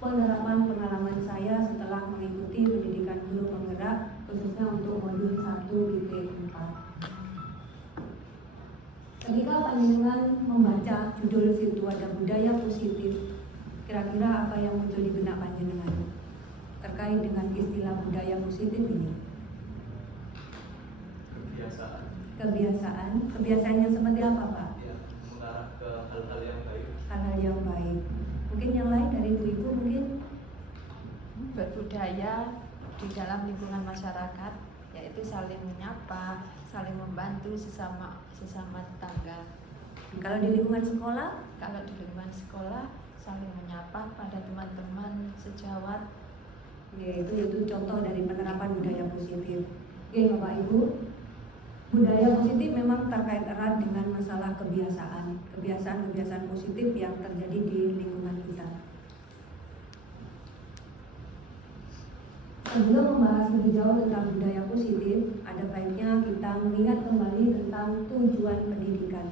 penerapan pengalaman saya setelah mengikuti pendidikan guru penggerak khususnya untuk modul 1 IP4. Ketika panjenengan membaca judul situ ada budaya positif, kira-kira apa yang muncul di benak panjenengan terkait dengan istilah budaya positif ini? Kebiasaan yang seperti apa, Pak? Ya, mengarah ke hal-hal yang baik. Hal-hal yang baik. Mungkin yang lain dari ibu-ibu mungkin berbudaya di dalam lingkungan masyarakat, yaitu saling menyapa, saling membantu sesama tetangga. Kalau di lingkungan sekolah, saling menyapa pada teman-teman sejawat. Itu contoh dari penerapan budaya positif. Oke, Bapak Ibu, budaya positif memang terkait erat dengan masalah kebiasaan positif yang terjadi di lingkungan kita. Sebelum membahas lebih jauh tentang budaya positif, ada baiknya kita mengingat kembali tentang tujuan pendidikan.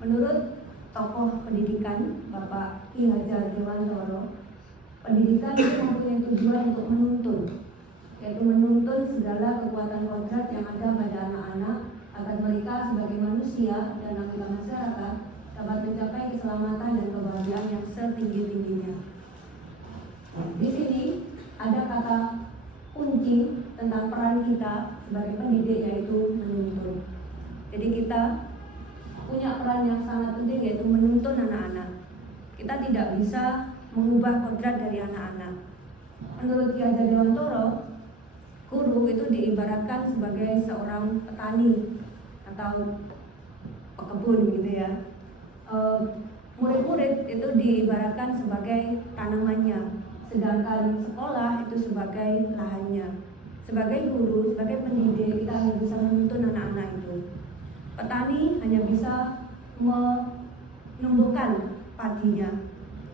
Menurut tokoh pendidikan Bapak Ki Hajar Dewantoro, pendidikan itu mempunyai tujuan untuk menuntun, yaitu menuntun segala kekuatan kodrat yang ada pada anak-anak agar mereka sebagai manusia dan anggota masyarakat dapat mencapai keselamatan dan kebahagiaan yang setinggi-tingginya. Di sini ada kata kunci tentang peran kita sebagai pendidik, yaitu menuntun. Jadi kita punya peran yang sangat penting, yaitu menuntun anak-anak. Kita tidak bisa mengubah kodrat dari anak-anak. Menurut Ki Hajar Dewantoro, guru itu diibaratkan sebagai seorang petani atau pekebun gitu ya. Murid-murid itu diibaratkan sebagai tanamannya, sedangkan sekolah itu sebagai lahannya. Sebagai guru, sebagai pendidik, kita hanya bisa menuntun anak-anak itu. Petani hanya bisa menumbuhkan padinya,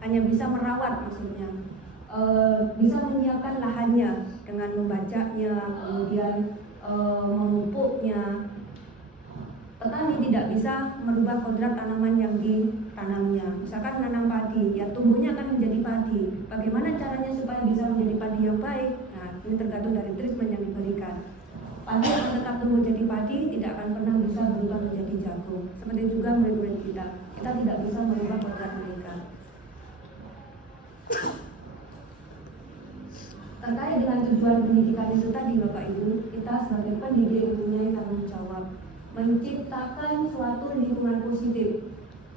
hanya bisa merawat, maksudnya bisa menyiapkan lahannya dengan membacanya, kemudian memupuknya. Petani tidak bisa merubah kodrat tanaman yang ditanamnya. Misalkan menanam padi, ya tumbuhnya akan menjadi padi. Bagaimana caranya supaya bisa menjadi padi yang baik? Nah, ini tergantung dari treatment yang diberikan. Padi akan tetap tumbuh jadi padi, tidak akan pernah bisa berubah menjadi jagung. Seperti juga murid-murid kita tidak bisa merubah kodrat mereka. Terkait dengan tujuan pendidikan itu tadi, Bapak Ibu, kita sebagai pendidik mempunyai tanggung jawab menciptakan suatu lingkungan positif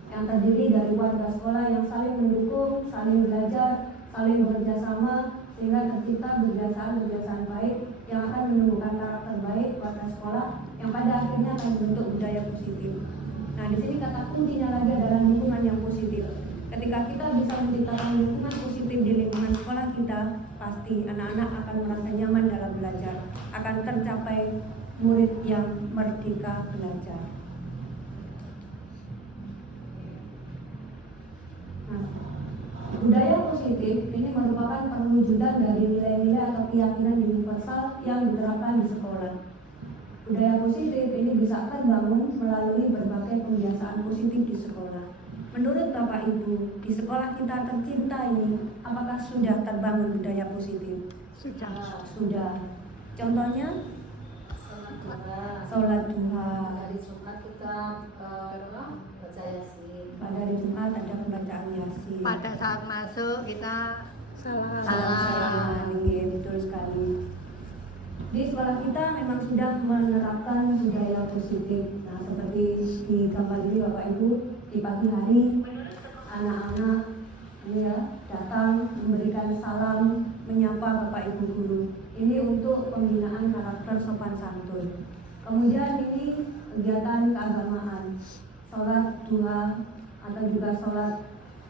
yang terdiri dari warga sekolah yang saling mendukung, saling belajar, saling bekerja sama, sehingga tercipta kebiasaan baik yang akan menumbuhkan karakter baik warga sekolah yang pada akhirnya akan membentuk budaya positif. Nah, di sini kata kuncinya lagi adalah lingkungan yang positif. Ketika kita bisa menciptakan lingkungan positif di lingkungan sekolah kita, pasti anak-anak akan merasa nyaman dalam belajar, akan tercapai murid yang merdeka belajar. Nah, budaya positif ini merupakan perwujudan dari nilai-nilai atau keyakinan universal yang diterapkan di sekolah. Budaya positif ini bisa terbangun melalui berbagai kebiasaan positif di sekolah. Menurut Bapak Ibu, di sekolah kita tercinta ini, apakah sudah terbangun budaya positif? Sudah. Contohnya? Sholat duha. Hari Jumat kita baca Yasin. Pada hari Jumat ada pembacaan Yasin. Pada saat masuk kita salam. Betul sekali. Di sekolah kita memang sudah menerapkan budaya positif. Nah, seperti di gambar ini Bapak Ibu, di pagi hari anak-anak datang memberikan salam, menyapa Bapak Ibu guru. Ini untuk pembinaan karakter sopan santun. Kemudian ini kegiatan keagamaan, sholat duha atau juga sholat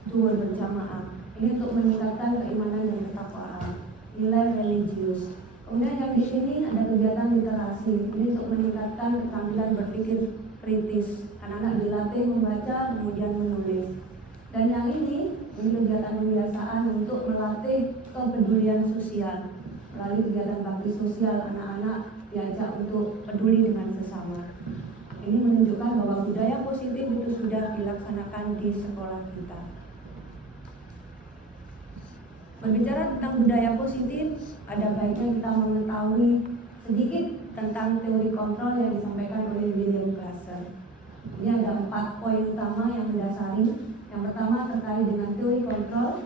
zuhur berjamaah. Ini untuk meningkatkan keimanan dan ketakwaan, nilai religius. Kemudian yang di sini ada kegiatan literasi. Ini untuk meningkatkan keterampilan berpikir kritis. Anak-anak dilatih membaca kemudian menulis. Dan yang ini kegiatan kebiasaan untuk melatih kepedulian sosial. Melalui kegiatan bakti sosial, anak-anak diajak untuk peduli dengan sesama. Ini menunjukkan bahwa budaya positif itu sudah dilaksanakan di sekolah kita. Berbicara tentang budaya positif, ada baiknya kita mengetahui sedikit tentang teori kontrol yang disampaikan oleh William Glasser. Ini ada 4 poin utama yang mendasari. Yang pertama terkait dengan teori kontrol.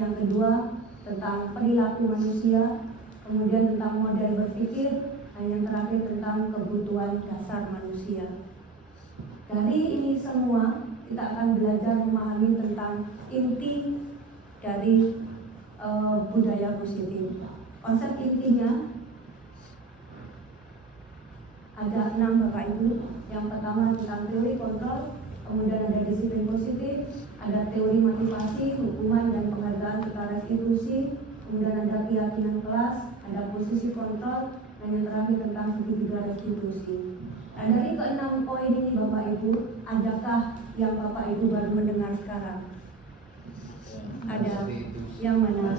Yang kedua tentang perilaku manusia, kemudian tentang model berpikir, dan yang terakhir tentang kebutuhan dasar manusia. Dari ini semua kita akan belajar memahami tentang inti dari budaya positif. Konsep intinya ada 6 Bapak Ibu. Yang pertama tentang teori kontrol, kemudian ada disiplin positif, ada teori motivasi, hukuman dan penghargaan secara restitusi, kemudian ada keyakinan kelas, ada posisi kontrol, dan yang terakhir tentang segitiga restitusi. Nah, dari ke-6 poin ini Bapak Ibu, adakah yang Bapak Ibu baru mendengar sekarang? Ada yang mana?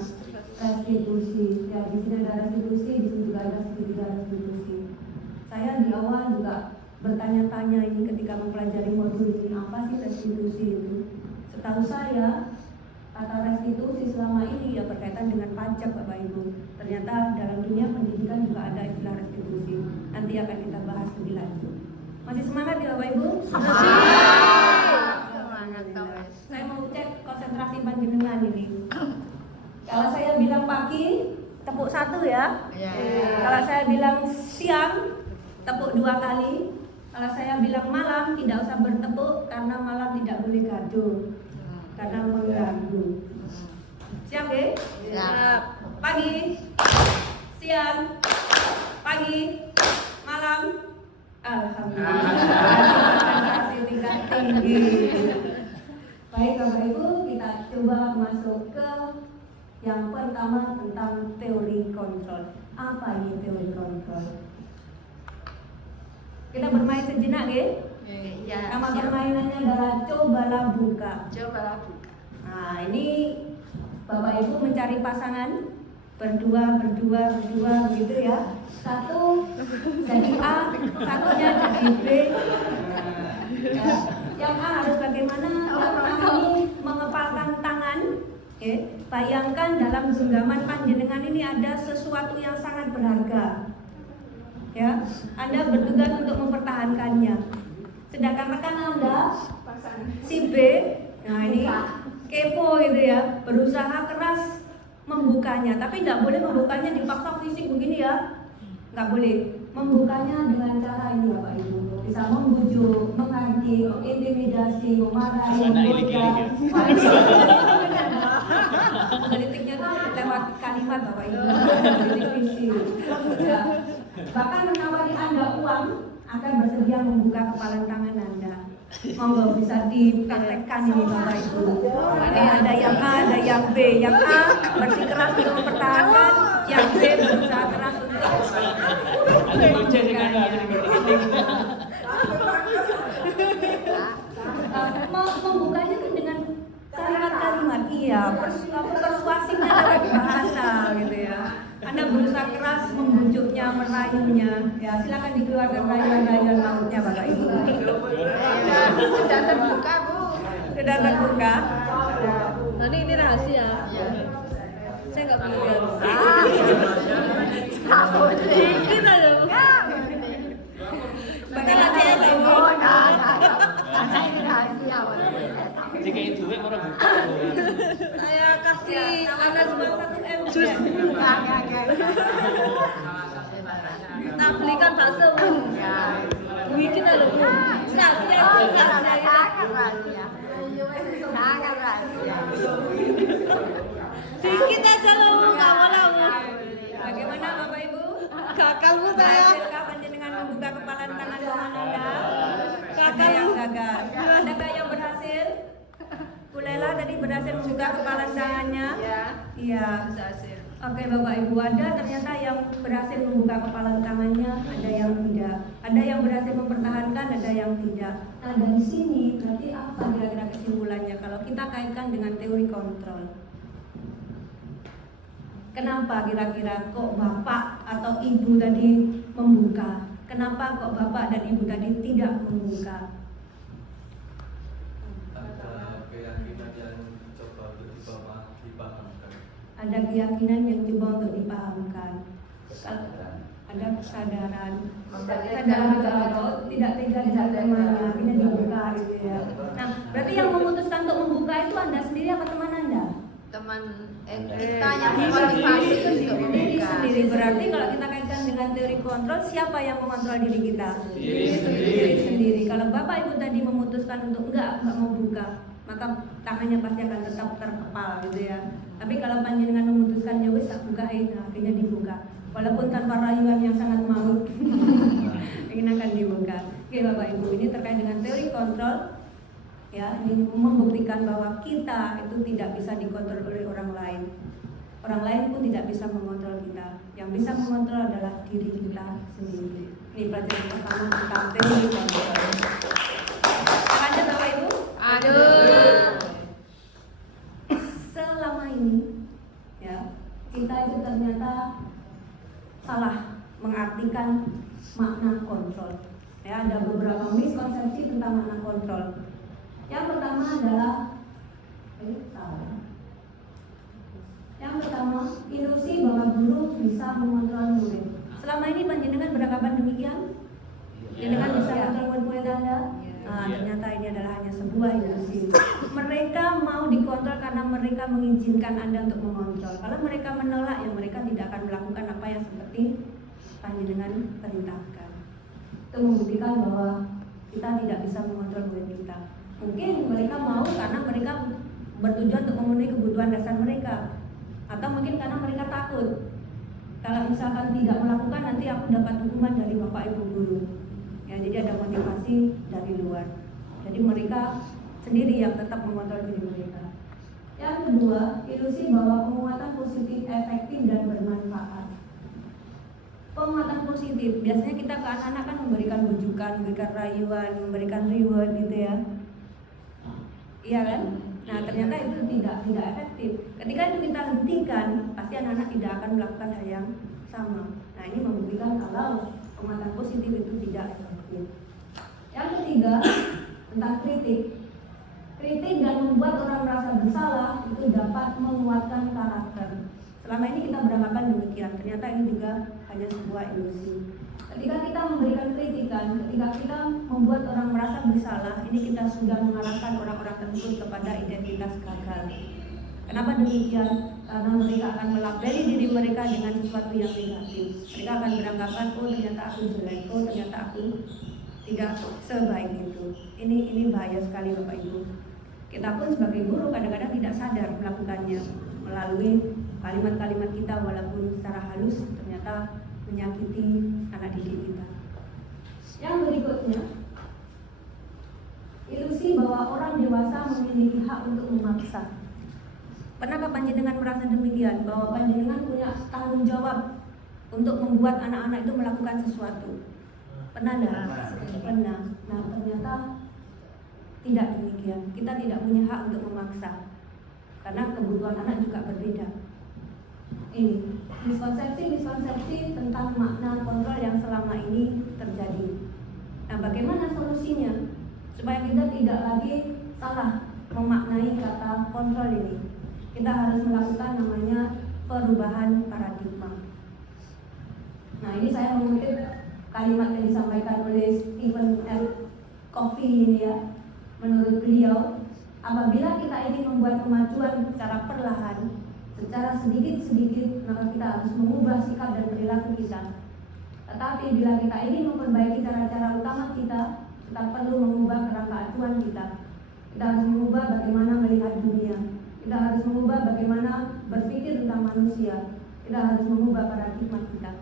Restitusi. Ya, di sini ada restitusi, di sini juga ada segitiga restitusi. Saya di awal juga bertanya-tanya ini ketika mempelajari modul ini, apa sih restitusi itu? Setahu saya, kata restitusi selama ini ya berkaitan dengan pajak Bapak Ibu. Ternyata dalam dunia pendidikan juga ada istilah restitusi. Nanti akan kita bahas lebih lanjut. Masih semangat ya Bapak Ibu? Semangat kamu. Saya mau cek konsentrasi panjenengan ini. Kalau saya bilang pagi, tepuk 1 ya. Ya. Kalau saya bilang siang, tepuk 2 kali. Kalau saya bilang malam, tidak usah bertepuk karena malam tidak boleh gaduh, karena mengganggu. Siap ya? Siap. Pagi, siang, pagi, malam. Alhamdulillah. Konsentrasi tingkat tinggi. Baik Bapak Ibu, kita coba masuk ke yang pertama tentang teori kontrol. Apa ini teori kontrol? Kita bermain sejenak ya. Ya. Nama permainannya adalah cobalah buka. Cobalah buka. Nah, ini Bapak Ibu mencari pasangan berdua begitu ya. Satu jadi A, satunya jadi B. Ya. Yang A harus bagaimana? Yang A ini mengepalkan tangan. Bayangkan dalam genggaman panjenengan ini ada sesuatu yang sangat berharga. Ya, Anda bertugas untuk mempertahankannya. Sedangkan rekan Anda si B, nah ini kepo gitu ya, berusaha keras membukanya, tapi tidak boleh membukanya dipaksa fisik begini ya, nggak boleh. Membukanya dengan cara ini Bapak Ibu, bisa membujuk, menghancing, mengintimidasi, memarahi, menggoda. Kritiknya tuh lewat kalimat Bapak Ibu, kritik fisik. Ya. Bahkan menawari Anda uang, akan bersedia membuka kepalan tangan Anda. Monggo bisa dipraktekkan ini Bapak Ibu. Ini ada yang A, ada yang B. Yang A bersikeras untuk mempertahankan, yang B berusaha keras untuk membukanya tuh dengan kalimat-kalimat. Iya, persuasinya lewat bahasa gitu ya. Anda berusaha keras membujuknya, merayunya. Ya, silakan dikeluarkan rayuan-rayuan mautnya Bapak Ibu. Sudah terbuka Bu. Sudah terbuka. Nanti ini rahasia. Ya. Saya nggak boleh lihat. Dikit aja. Bagaimana Bapak Ibu? Karena ini rahasia. Jika itu orang buka. Saya kasih Anda semua 1 M. tak belikan bakso Bu. Bikin aja Bu. Rahasia. Dikit aja loh Bu, nggak boleh Bu. Bagaimana Bapak Ibu? Gagal Bu saya. Berhasilkah panjenengan membuka kepalan tangan teman Anda? Ada yang gagal. Adakah yang berhasil? Kulela tadi berhasil membuka kepalan tangannya? Iya. Berhasil. Oke Bapak Ibu, ada ternyata yang berhasil membuka kepalan tangannya, ada yang tidak. Ada yang berhasil mempertahankan, ada yang tidak. Nah dari sini berarti apa kira-kira kesimpulannya kalau kita kaitkan dengan teori kontrol? Kenapa kira-kira kok Bapak atau Ibu tadi membuka? Kenapa kok Bapak dan Ibu tadi tidak membuka? Ada keyakinan yang coba untuk dibawa ada keyakinan yang coba untuk dipahamkan, ada kesadaran bahwa tidak tega dengan temannya, akhirnya dibuka gitu ya. Nah, berarti yang memutuskan untuk membuka itu Anda sendiri apa teman Anda? Teman kita yang memotivasi untuk Diri membuka. sendiri. Berarti kalau kita kaitkan dengan teori kontrol, siapa yang mengontrol diri kita? Diri sendiri. Kalau Bapak Ibu tadi memutuskan untuk enggak mau buka, maka tangannya pasti akan tetap terkepal gitu ya. Tapi kalau panjenengan memutuskan ya wis tak bukain, nah, akhirnya dibuka. Walaupun tanpa rayuan yang sangat maut, ingin akan dibuka. Oke Bapak Ibu, ini terkait dengan teori kontrol. Ya, ini membuktikan bahwa kita itu tidak bisa dikontrol oleh orang lain. Orang lain pun tidak bisa mengontrol kita. Yang bisa mengontrol adalah diri kita sendiri. Ini pelajaran pertama tentang teori kontrol. Lanjut Bapak Ibu. Aduh. Selama ini, ya, kita itu ternyata salah mengartikan makna kontrol. Ya, ada beberapa miskonsepsi tentang makna kontrol. Yang pertama adalah salah. Yang pertama, ilusi bahwa guru bisa mengontrol murid. Selama ini panjenengan beranggapan demikian? Panjenengan bisa mengontrol murid Anda? Nah, ternyata ini adalah hanya sebuah ilusi. Mereka mau dikontrol karena mereka mengizinkan Anda untuk mengontrol. Kalau mereka menolak, ya mereka tidak akan melakukan apa yang seperti panjenengan perintahkan. Itu membuktikan bahwa kita tidak bisa mengontrol murid kita. Mungkin mereka mau karena mereka bertujuan untuk memenuhi kebutuhan dasar mereka, atau mungkin karena mereka takut kalau misalkan tidak melakukan nanti aku dapat hukuman dari bapak ibu guru. Ya, jadi ada motivasi dari luar. Jadi mereka sendiri yang tetap mengontrol diri mereka. Yang kedua, ilusi bahwa penguatan positif efektif dan bermanfaat. Penguatan positif biasanya kita ke anak-anak kan memberikan bujukan, memberikan rayuan, memberikan reward gitu ya. Iya kan? Nah, ternyata itu tidak efektif. Ketika itu kita hentikan, pasti anak-anak tidak akan melakukan hal yang sama. Nah, ini membuktikan kalau penguatan positif itu tidak efektif. Yang ketiga, tentang kritik. Kritik dan membuat orang merasa bersalah itu dapat menguatkan karakter. Selama ini kita beranggapan demikian, ternyata ini juga hanya sebuah ilusi. Ketika kita memberikan kritikan, ketika kita membuat orang merasa bersalah, ini kita sudah mengarahkan orang-orang tersebut kepada identitas gagal. Kenapa demikian? Karena mereka akan melabeli diri mereka dengan sesuatu yang negatif. Mereka akan beranggapan, oh ternyata aku jelek, oh ternyata aku tidak sebaik itu. Ini bahaya sekali Bapak Ibu. Kita pun sebagai guru kadang-kadang tidak sadar melakukannya melalui kalimat-kalimat kita walaupun secara halus ternyata menyakiti anak didik kita. Yang berikutnya, ilusi bahwa orang dewasa memiliki hak untuk memaksa. Pernahkah panjenengan merasa demikian bahwa panjenengan punya tanggung jawab untuk membuat anak-anak itu melakukan sesuatu? Pernah enggak? Pernah. Nah, ternyata tidak demikian. Kita tidak punya hak untuk memaksa. Karena kebutuhan anak juga berbeda. Ini miskonsepsi tentang makna kontrol yang selama ini terjadi. Nah, bagaimana solusinya supaya kita tidak lagi salah memaknai kata kontrol ini? Kita harus melakukan namanya perubahan paradigma. Nah, ini saya mengutip kalimat yang disampaikan oleh Stephen L. Covey ini ya. Menurut beliau, apabila kita ingin membuat kemajuan secara perlahan, secara sedikit-sedikit, maka kita harus mengubah sikap dan perilaku kita. Tetapi bila kita ingin memperbaiki cara-cara utama kita perlu mengubah kerangka acuan kita. Kita harus mengubah bagaimana melihat dunia. Kita harus mengubah bagaimana berpikir tentang manusia. Kita harus mengubah paradigma kita.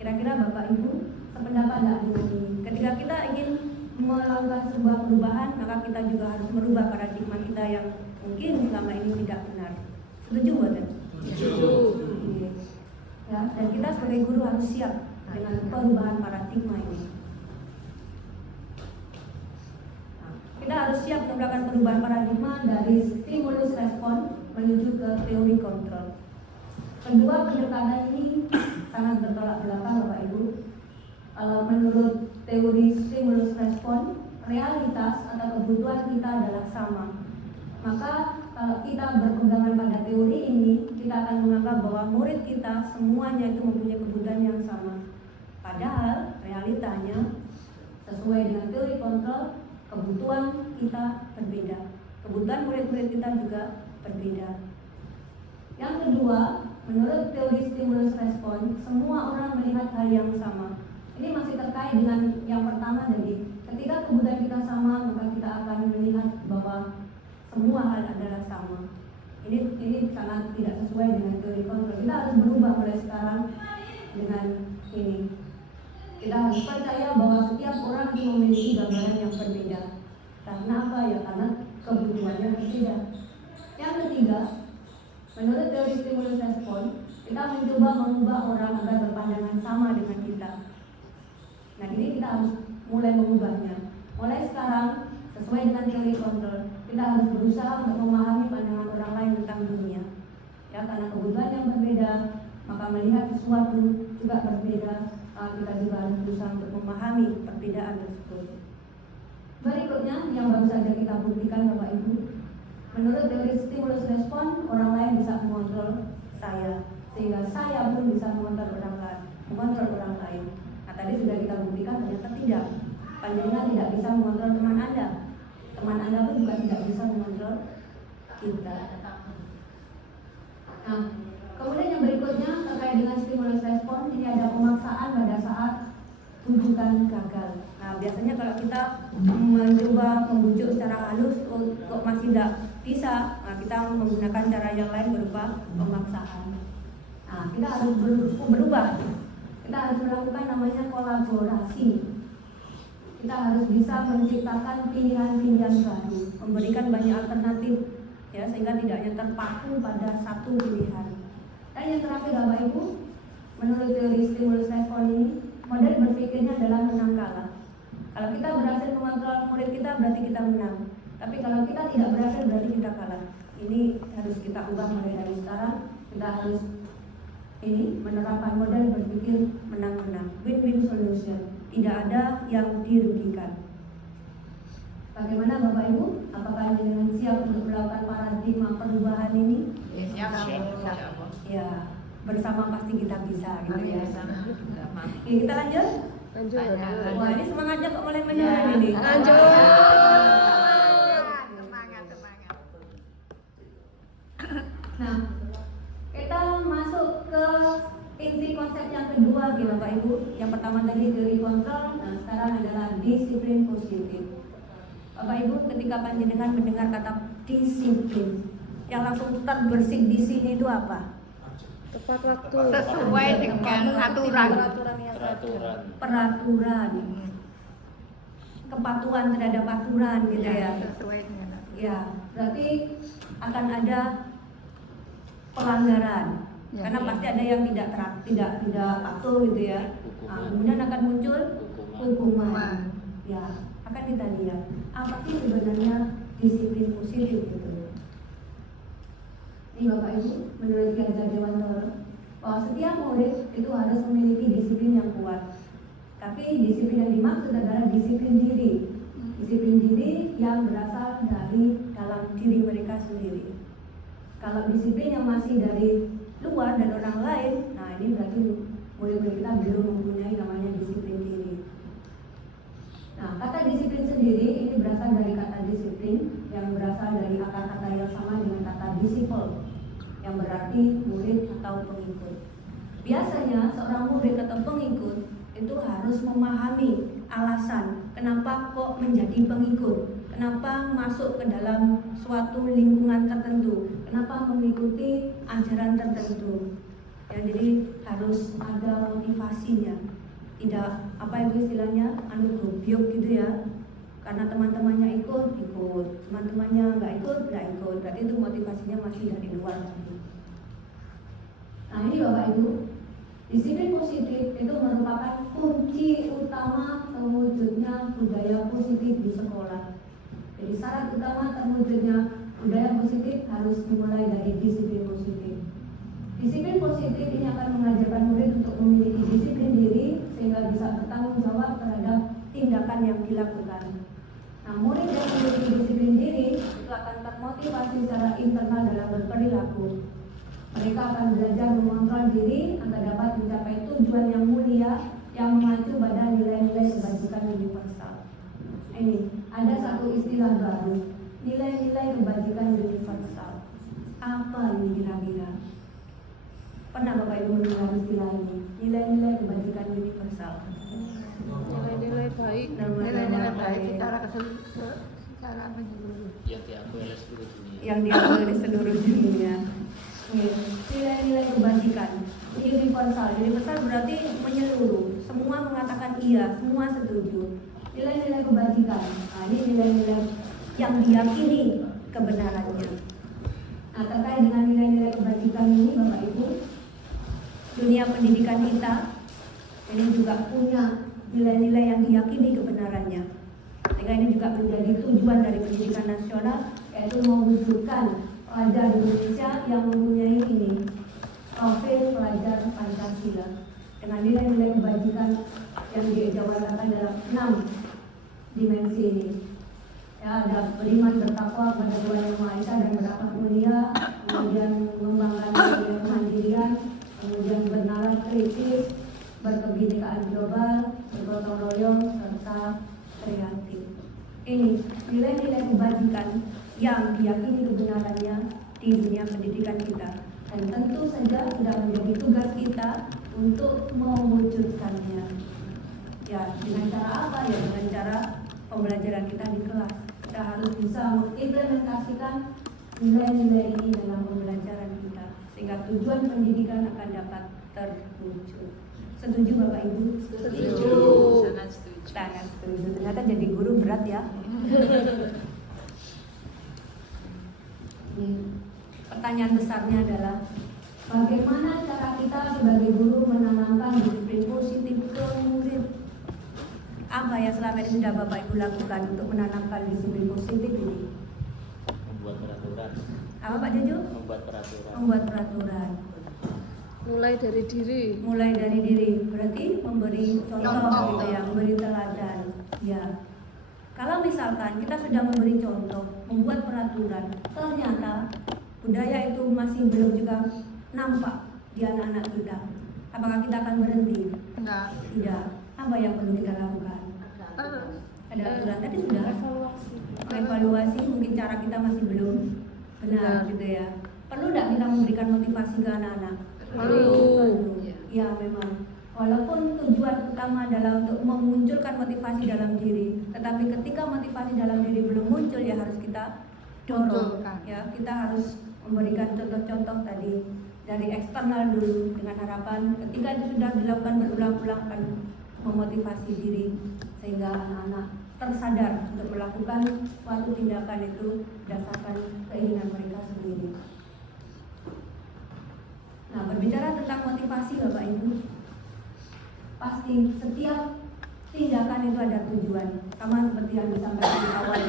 Kira-kira Bapak Ibu sependapat enggak dengan ini? Ketika kita ingin melakukan sebuah perubahan, maka kita juga harus merubah paradigma kita yang mungkin selama ini tidak benar. Setuju bukan? Setuju. Ya, dan kita sebagai guru harus siap dengan perubahan paradigma ini. Kita harus siap melakukan perubahan paradigma dari stimulus respon menuju ke teori kontrol. Kedua pendekatan ini sangat bertolak belakang Bapak Ibu. Menurut teori stimulus respon, realitas atau kebutuhan kita adalah sama. Maka kalau kita berpegangan pada teori ini, menganggap bahwa murid kita semuanya itu mempunyai kebutuhan yang sama. Padahal realitanya sesuai dengan teori kontrol, kebutuhan kita berbeda. Kebutuhan murid-murid kita juga berbeda. Yang kedua, menurut teori stimulus respon, semua orang melihat hal yang sama. Ini masih terkait dengan yang pertama tadi. Ketika kebutuhan kita sama, maka kita akan melihat bahwa semua hal adalah sama. Ini sangat tidak sesuai dengan teori kontrol. Kita harus berubah mulai sekarang dengan ini. Kita harus percaya bahwa setiap orang itu memiliki gambaran yang berbeda. Karena apa ya? Karena kebutuhannya berbeda. Yang ketiga, menurut teori stimulus respon, kita mencoba mengubah orang agar berpandangan sama dengan kita. Nah, ini kita harus mulai mengubahnya. Mulai sekarang, sesuai dengan teori kontrol, kita harus berusaha untuk memahami pandangan orang lain tentang dunia. Ya, karena kebutuhan yang berbeda, maka melihat sesuatu juga berbeda. Kita juga harus berusaha untuk memahami perbedaan tersebut. Berikutnya, yang baru saja kita buktikan Bapak Ibu, menurut teori stimulus respon, orang lain bisa mengontrol saya, sehingga saya pun bisa mengontrol orang lain. Nah, tadi sudah kita buktikan ternyata tidak. Panjenengan tidak bisa mengontrol teman Anda. Teman Anda pun juga tidak bisa mengontrol kita. Nah, kemudian yang berikutnya terkait dengan stimulus respon, ini ada pemaksaan pada saat rujukan gagal. Nah, biasanya kalau kita mencoba membujuk secara halus kok masih tidak bisa, nah kita menggunakan cara yang lain berupa pemaksaan. Nah, kita harus berubah. Kita harus melakukan namanya kolaborasi. Kita harus bisa menciptakan pilihan-pilihan baru, memberikan banyak alternatif, ya, sehingga tidak hanya terpaku pada satu pilihan. Dan yang terakhir Bapak Ibu, menurut teori stimulus respon ini, model berpikirnya adalah menang kalah. Kalau kita berhasil mengontrol murid kita, berarti kita menang. Tapi kalau kita tidak berhasil, berarti kita kalah. Ini harus kita ubah mulai dari sekarang. Kita harus menerapkan model berpikir menang-menang, win-win solution. Tidak ada yang dirugikan. Bagaimana Bapak Ibu? Apakah dengan siap untuk melakukan paradigma perubahan ini? Siap. Ya, bersama pasti kita bisa, gitu ya. Sama. Oke, kita lanjut. Wah, ini semangatnya kok mulai menurun ini. Lanjut. Semangat. Nah, kita masuk ke inti konsep yang kedua, gitu Bapak Ibu. Yang pertama tadi teori kontrol, nah sekarang adalah disiplin positif. Bapak Ibu, ketika panjenengan mendengar kata disiplin, yang langsung terbersit di sini itu apa? Tepat waktu. Sesuai dengan aturan. Peraturan. Kepatuhan terhadap aturan, gitu ya. Sesuai dengan aturan. Ya, berarti akan ada pelanggaran. Ya, Karena ya. pasti ada yang tidak patuh, gitu ya. Nah, kemudian akan muncul hukuman. Ya, akan kita lihat apa sih sebenarnya disiplin positif itu. Ini Bapak Ibu, menurut Ki Hajar Dewantara, bahwa setiap murid itu harus memiliki disiplin yang kuat. Tapi disiplin yang dimaksud adalah disiplin diri. Disiplin diri yang berasal dari dalam diri mereka sendiri. Kalau disiplin yang masih dari luar dan orang lain, nah ini berarti murid-murid kita belum mempunyai namanya disiplin diri. Nah, kata disiplin sendiri ini berasal dari kata disiplin yang berasal dari akar kata yang sama dengan kata disciple, yang berarti murid atau pengikut. Biasanya seorang murid atau pengikut itu harus memahami alasan kenapa kok menjadi pengikut, kenapa masuk ke dalam suatu lingkungan tertentu, kenapa mengikuti ajaran tertentu. Ya, jadi harus ada motivasinya. Tidak apa itu istilahnya gobyok gitu ya. Karena teman-temannya ikut, teman-temannya nggak ikut. Berarti itu motivasinya masih dari luar tadi. Nah, ini Bapak Ibu, disiplin positif itu merupakan kunci utama terwujudnya budaya positif di sekolah. Jadi syarat utama terwujudnya budaya positif harus dimulai dari disiplin positif. Disiplin positif ini akan mengajarkan murid untuk memiliki disiplin diri sehingga bisa bertanggung jawab terhadap tindakan yang dilakukan. Nah, murid yang memiliki disiplin diri itu akan termotivasi secara internal dalam berperilaku. Mereka akan belajar mengontrol diri agar dapat mencapai tujuan yang mulia yang mengacu pada nilai-nilai kebajikan universal. Ini ada satu istilah baru, nilai-nilai kebajikan universal. Apa ini kira-kira? Pernah Bapak Ibu mendengar istilah ini? Nilai-nilai kebajikan universal. Nilai-nilai baik, nilai-nilai baik secara menyeluruh. Yang diakui oleh seluruh dunia. Yang diambil di seluruh dunia. Nilai-nilai kebajikan universal. Universal berarti menyeluruh. Semua mengatakan iya, semua setuju. Nilai-nilai kebajikan. Nah, ini nilai-nilai yang diyakini kebenarannya. Nah, terkait dengan nilai-nilai kebajikan ini, Bapak Ibu, dunia pendidikan kita ini juga punya nilai-nilai yang diyakini kebenarannya. Sehingga ini juga menjadi tujuan dari pendidikan nasional, yaitu mewujudkan pelajar Indonesia yang mempunyai ini profil pelajar Pancasila dengan nilai-nilai kebajikan yang dijabarkan dalam 6 dimensi ini. Ya, ada beriman bertakwa kepada Tuhan Yang Maha Esa dan berakhlak mulia, kemudian mengembangkan nilai kemandirian, kemudian bernalar kritis, berkebinekaan global, bergotong royong, serta kreatif. Ini nilai-nilai kebajikan yang diyakini kebenarannya di dunia pendidikan kita, dan tentu saja sudah menjadi tugas kita untuk mewujudkannya. Ya, dengan cara apa? Ya, dengan cara pembelajaran kita di kelas. Kita harus bisa mengimplementasikan nilai-nilai ini dalam pembelajaran kita, sehingga tujuan pendidikan akan dapat terwujud. Setuju Bapak Ibu? Setuju. Sangat setuju. Sangat setuju. Ternyata jadi guru berat ya. Ini pertanyaan besarnya adalah bagaimana cara kita sebagai guru menanamkan disiplin positif ke murid? Apa yang selama ini sudah Bapak Ibu lakukan untuk menanamkan disiplin positif ini? Membuat peraturan. Apa Pak Jojo? Membuat peraturan. Membuat peraturan. Mulai dari diri. Mulai dari diri, berarti memberi contoh gitu ya, memberi teladan. Ya. Kalau misalkan kita sudah memberi contoh, membuat peraturan, ternyata budaya itu masih belum juga nampak di anak-anak kita, apakah kita akan berhenti? Enggak. Tidak. Apa yang perlu kita lakukan? Ada aturan tadi sudah. Evaluasi, mungkin cara kita masih belum benar gitu ya. Perlu tidak kita memberikan motivasi ke anak-anak? Perlu. Ya memang. Walaupun tujuan utama adalah untuk memunculkan motivasi dalam diri, tetapi ketika motivasi dalam diri belum muncul, ya harus kita dorong. Munculkan. Ya, kita harus memberikan contoh-contoh tadi dari eksternal dulu, dengan harapan ketika itu sudah dilakukan berulang-ulang akan memotivasi diri sehingga anak-anak tersadar untuk melakukan suatu tindakan itu berdasarkan keinginan mereka sendiri. Nah, berbicara tentang motivasi Bapak Ibu, pasti setiap tindakan itu ada tujuan, sama seperti yang disampaikan di awal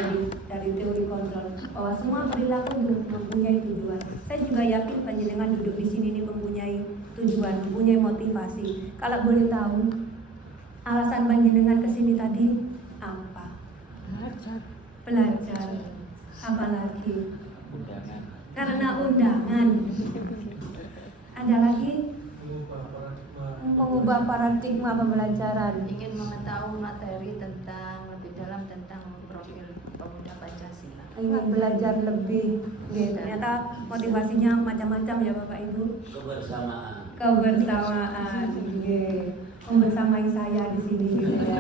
dari teori kontrol, bahwa semua perilaku mempunyai tujuan. Saya juga yakin panjenengan duduk di sini ini mempunyai tujuan, mempunyai motivasi. Kalau boleh tahu alasan panjenengan kesini tadi apa? Belajar. Apa lagi? Undangan. Karena undangan. Ada lagi? Mengubah paradigma pembelajaran. Ingin mengetahui materi tentang lebih dalam tentang profil pemuda Pancasila. Ingin belajar lebih. Ternyata motivasinya macam-macam ya Bapak Ibu. Kebersamaan. Kebersamaan. Membersamai saya di sini gitu ya.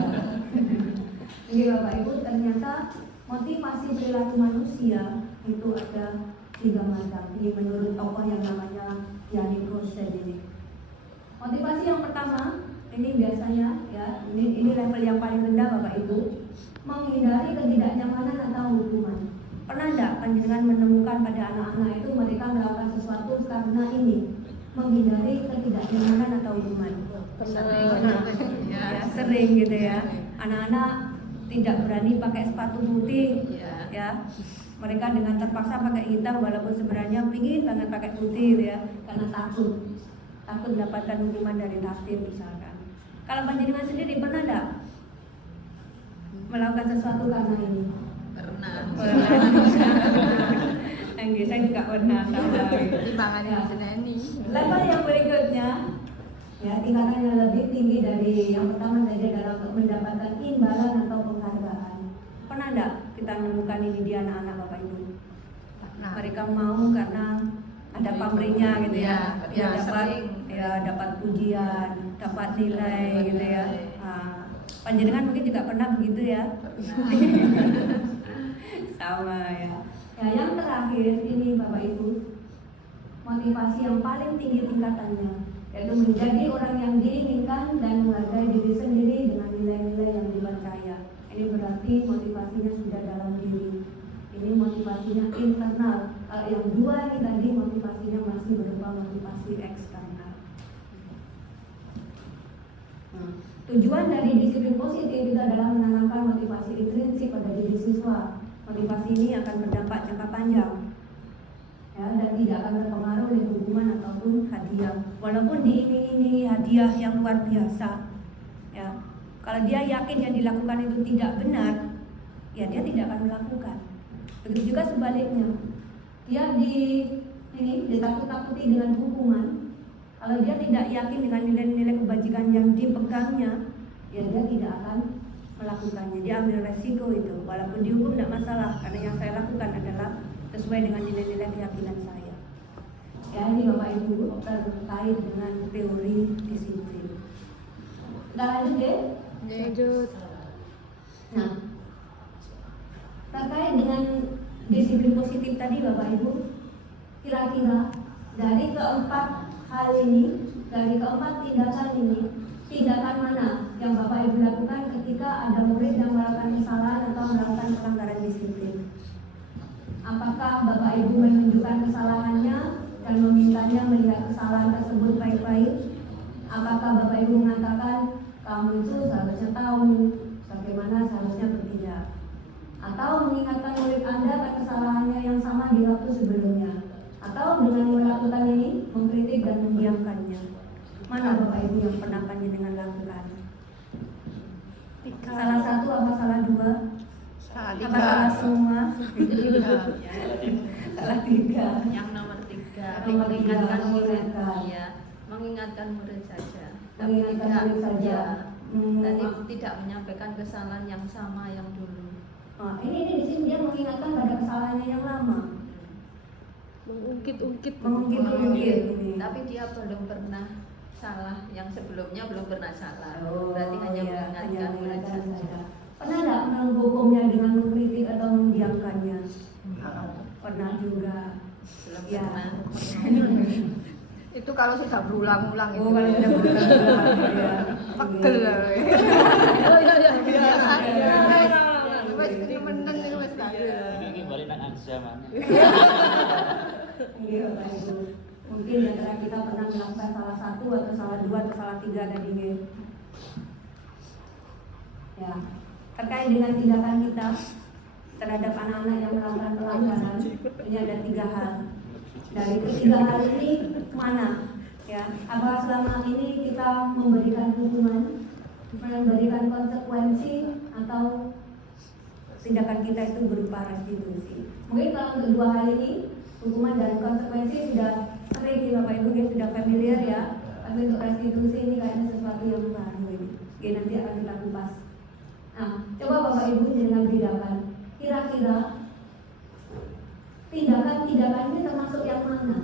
Ini Bapak Ibu, ternyata motivasi perilaku manusia itu ada 3 macam. Ini menurut tokoh yang namanya Yannick Rousseau ini. Motivasi yang pertama, ini biasanya ya, ini level yang paling rendah Bapak Ibu, menghindari ketidaknyamanan atau hukuman. Pernah enggak panjenengan menemukan pada anak-anak itu mereka melakukan sesuatu karena ini menghindari ketidaknyamanan atau hukuman? Ya, sering gitu ya. Anak-anak tidak berani pakai sepatu putih, ya. Mereka dengan terpaksa pakai hitam walaupun sebenarnya pingin banget pakai putih ya, karena takut mendapatkan hukuman dari takdir misalkan. Kalau panjenengan sendiri pernah enggak melakukan sesuatu karena ini? Pernah. Nggih, saya juga pernah sama. Timbangannya seneni. Level yang berikutnya, ya tingkatan yang lebih tinggi dari yang pertama tadi adalah untuk mendapatkan imbalan atau penghargaan. Pernah enggak kita menemukan ini di anak-anak Bapak Ibu? Nah, Mereka mau karena ada pamrihnya gitu ya, Ya, dapat sering. ya dapat pujian, dapat nilai gitu ya. Nah, panjenengan mungkin juga pernah begitu ya. Sama ya. Ya yang terakhir ini Bapak Ibu, motivasi yang paling tinggi tingkatannya, yaitu menjadi orang yang diinginkan dan menghargai diri sendiri dengan nilai-nilai yang dipercaya. Ini berarti motivasinya sudah dalam diri. Ini motivasinya internal. Kalau yang dua ini tadi motivasinya masih berupa motivasi eksternal. Nah, tujuan dari disiplin positif itu adalah menanamkan motivasi intrinsik pada diri siswa. Motivasi ini akan berdampak jangka panjang, ya, dan tidak akan terpengaruh oleh hukuman ataupun hadiah. Walaupun diiming-imingi hadiah yang luar biasa, ya, kalau dia yakin yang dilakukan itu tidak benar, ya dia tidak akan melakukan. Begitu juga sebaliknya, dia ditakut-takuti dengan hukuman. Kalau dia tidak yakin dengan nilai-nilai kebajikan yang dipegangnya, ya dia tidak akan melakukannya. Dia ambil resiko itu, walaupun dihukum tidak masalah, karena yang saya lakukan adalah sesuai dengan nilai-nilai keyakinan saya. Ya, ini Bapak Ibu terkait dengan teori disiplin. Kita lanjut ya. Lanjut. Nah, terkait dengan disiplin positif tadi Bapak Ibu, kira-kira dari keempat hal ini, dari keempat tindakan ini, tindakan mana yang Bapak Ibu lakukan ketika ada murid yang melakukan kesalahan atau melakukan pelanggaran disiplin? Apakah Bapak Ibu menunjukkan kesalahannya dan memintanya melihat kesalahan tersebut baik-baik? Apakah Bapak Ibu mengatakan kamu itu seharusnya tahu bagaimana seharusnya bertindak? Atau mengingatkan murid Anda akan kesalahannya yang sama di waktu sebelumnya? Atau dengan melakukan ini mengkritik dan mendiamkannya? Mana Bapak Ibu yang pernah panjenengan lakukan? Salah satu apa salah dua? Apa salah semua? Salah tiga. Yang nomor 3, Nomor mengingatkan tiga, murid, mengingatkan. ya, mengingatkan murid saja. Mengingatkan murid saja. Ya, Hmm. tadi tidak menyampaikan kesalahan yang sama yang dulu. Nah, ini di sini dia mengingatkan pada kesalahannya yang lama. Mengungkit-ungkit. Mengungkit ini. Tapi dia belum pernah salah, yang sebelumnya belum pernah salah. Oh, Berarti hanya iya, mengingatkan murid mengingatkan saja. saja. Pernah nggak menghukumnya dengan mengkritik atau mendiamkannya? Pernah juga. Belum Ya. pernah. Itu kalau sudah berulang-ulang Oh, kalau sudah berulang-ulang, ya. Pegel Iya. lah. Wes meneng iki wes gak. Ini balik nang ancaman. Iya, Bapak Ibu. Mungkin di antara kita pernah melakukan salah satu atau salah dua atau salah tiga tadi ya. Ya, terkait dengan tindakan kita terhadap anak-anak yang melakukan pelanggaran, ini ada 3 hal. Dari ketiga hal ini mana? Ya, apakah selama ini kita memberikan hukuman, memberikan konsekuensi, atau tindakan kita itu berupa restitusi? Mungkin kalau untuk 2 hal ini, hukuman dan konsekuensi sudah sering di Bapak Ibu ya, sudah familiar ya. Tapi untuk restitusi ini kayaknya sesuatu yang baru ini. Oke, nanti akan kita kupas. Nah, coba Bapak Ibu dengan bedakan. Kira-kira tindakan-tindakan ini termasuk yang mana?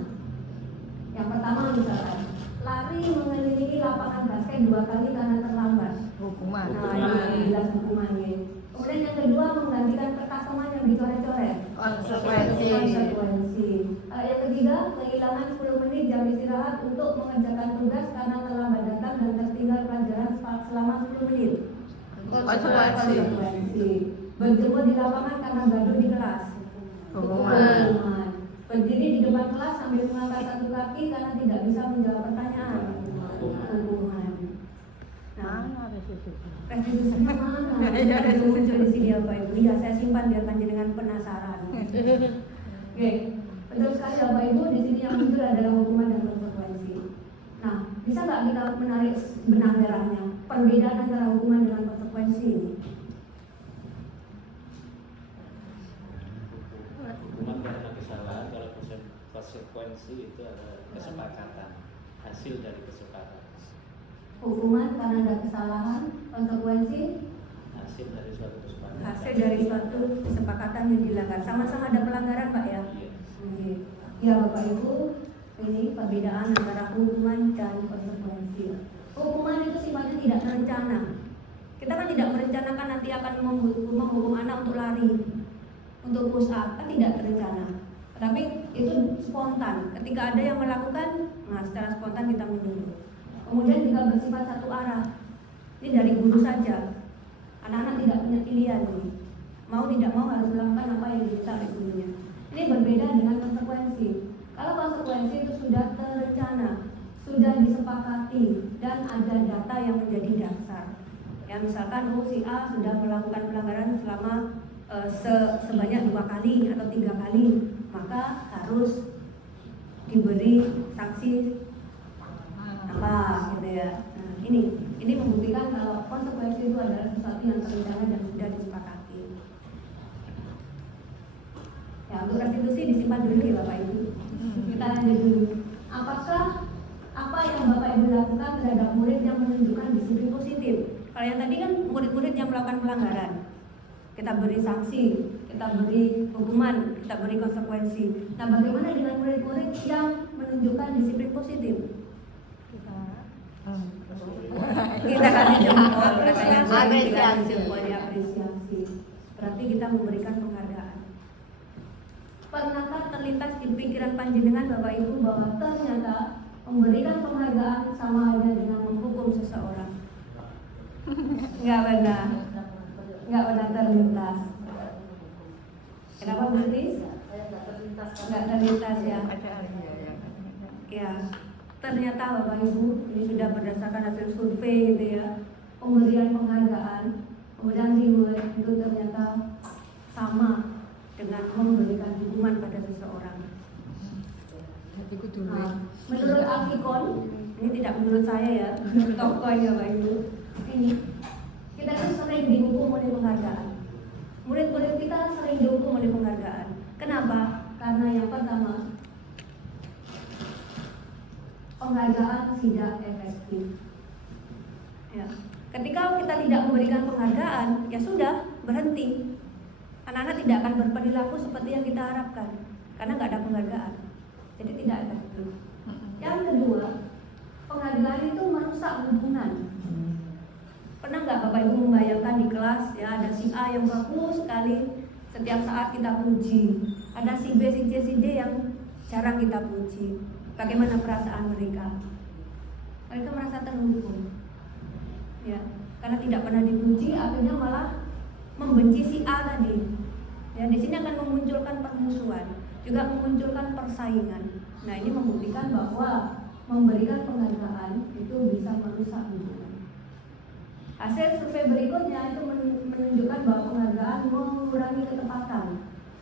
Yang pertama misalkan lari mengelilingi lapangan basket 2 kali karena terlambat. Hukuman. Nah, ini jelas hukumannya. Kemudian yang kedua menggantikan kertas teman yang dicoret-coret. Konsekuensi. Konsekuensi. Yang ketiga kehilangan 10 menit jam istirahat untuk mengerjakan tugas karena terlambat datang dan tertinggal pelajaran selama 10 menit. Konsekuensi. Berjemur di lapangan karena gaduh di kelas. Hukuman. Berdiri di depan kelas sambil mengangkat satu kaki karena tidak bisa menjawab pertanyaan. Hukuman. Nah, restitusi mana? Itu muncul di sini Bapak Ibu. Ya, saya simpan biar panjenengan penasaran. Oke, betul sekali Bapak Ibu. Di sini yang muncul adalah hukuman dan konsekuensi. Nah, bisa nggak kita menarik benang merahnya? Perbedaan antara hukuman dengan konsekuensi ini. Hukuman karena kesalahan, kalau konsekuensi itu adalah kesepakatan, hasil dari kesepakatan, Hukuman karena ada kesalahan, konsekuensi hasil dari suatu kesepakatan. hasil dari suatu kesepakatan yang dilanggar. Sama-sama ada pelanggaran, Pak ya. Iya. Oke. Ya Bapak Ibu, ini perbedaan antara hukuman dan konsekuensi. Hukuman itu sifatnya tidak terencana. Kita kan tidak merencanakan nanti akan menghukum anak untuk lari, untuk push up, kan tidak terencana. Tapi itu spontan. Ketika ada yang melakukan, nah secara spontan kita menuntut. Kemudian juga bersifat satu arah. Ini dari guru saja. Anak-anak tidak punya pilihan ini. Mau tidak mau harus melakukan apa yang diminta oleh gurunya. Ini berbeda dengan konsekuensi. Kalau konsekuensi itu sudah terencana, sudah disepakati dan ada data yang menjadi dasar. Ya misalkan si A sudah melakukan pelanggaran selama sebanyak 2 kali atau 3 kali, maka harus diberi sanksi apa gitu ya. Nah, ini membuktikan kalau konsekuensi itu adalah sesuatu yang terencana dan sudah disepakati. Ya, untuk restitusi disimpan dulu ya Bapak Ibu. Kita lanjut dulu. Apakah apa yang Bapak Ibu lakukan terhadap murid yang menunjukkan disiplin positif? Kalau yang tadi kan murid-murid yang melakukan pelanggaran, kita beri sanksi, kita beri hukuman, kita beri konsekuensi. Nah, bagaimana dengan murid-murid yang menunjukkan disiplin positif? Kita kasih jempol, Apresiasi. apresiasi. Berarti kita memberikan penghargaan. Pernahkah terlintas di pikiran panjenengan Bapak Ibu bahwa ternyata memberikan penghargaan sama halnya dengan menghukum seseorang? Enggak benar. Enggak pernah terlintas. Kenapa Bu Tis? Enggak terlintas ya. Ya. Ternyata Bapak Ibu, ini sudah berdasarkan hasil survei gitu ya. Pemberian penghargaan, pemberian reward itu ternyata sama dengan memberikan hukuman pada seseorang. Nah, menurut Alfikon, ini tidak menurut saya ya, menurut tokoh ya Bapak Ibu. Ini kita itu sering dihukum oleh penghargaan. Murid-murid kita sering dihukum oleh penghargaan. Kenapa? Karena yang pertama, penghargaan tidak efektif. Ya. Ketika kita tidak memberikan penghargaan, ya sudah berhenti. Anak-anak tidak akan berperilaku seperti yang kita harapkan karena nggak ada penghargaan. Jadi tidak efektif. Yang kedua, penghargaan itu merusak hubungan. Pernah nggak Bapak Ibu membayangkan di kelas ya ada si A yang bagus sekali, setiap saat kita puji. Ada si B, si C, si D yang jarang kita puji. Bagaimana perasaan mereka? Mereka merasa terhukum, ya, karena tidak pernah dipuji, akhirnya malah membenci si A tadi. Ya, di sini akan memunculkan permusuhan, juga memunculkan persaingan. Nah, ini membuktikan bahwa memberikan penghargaan itu bisa merusak hubungan. Hasil survei berikutnya itu menunjukkan bahwa penghargaan mengurangi ketepatan.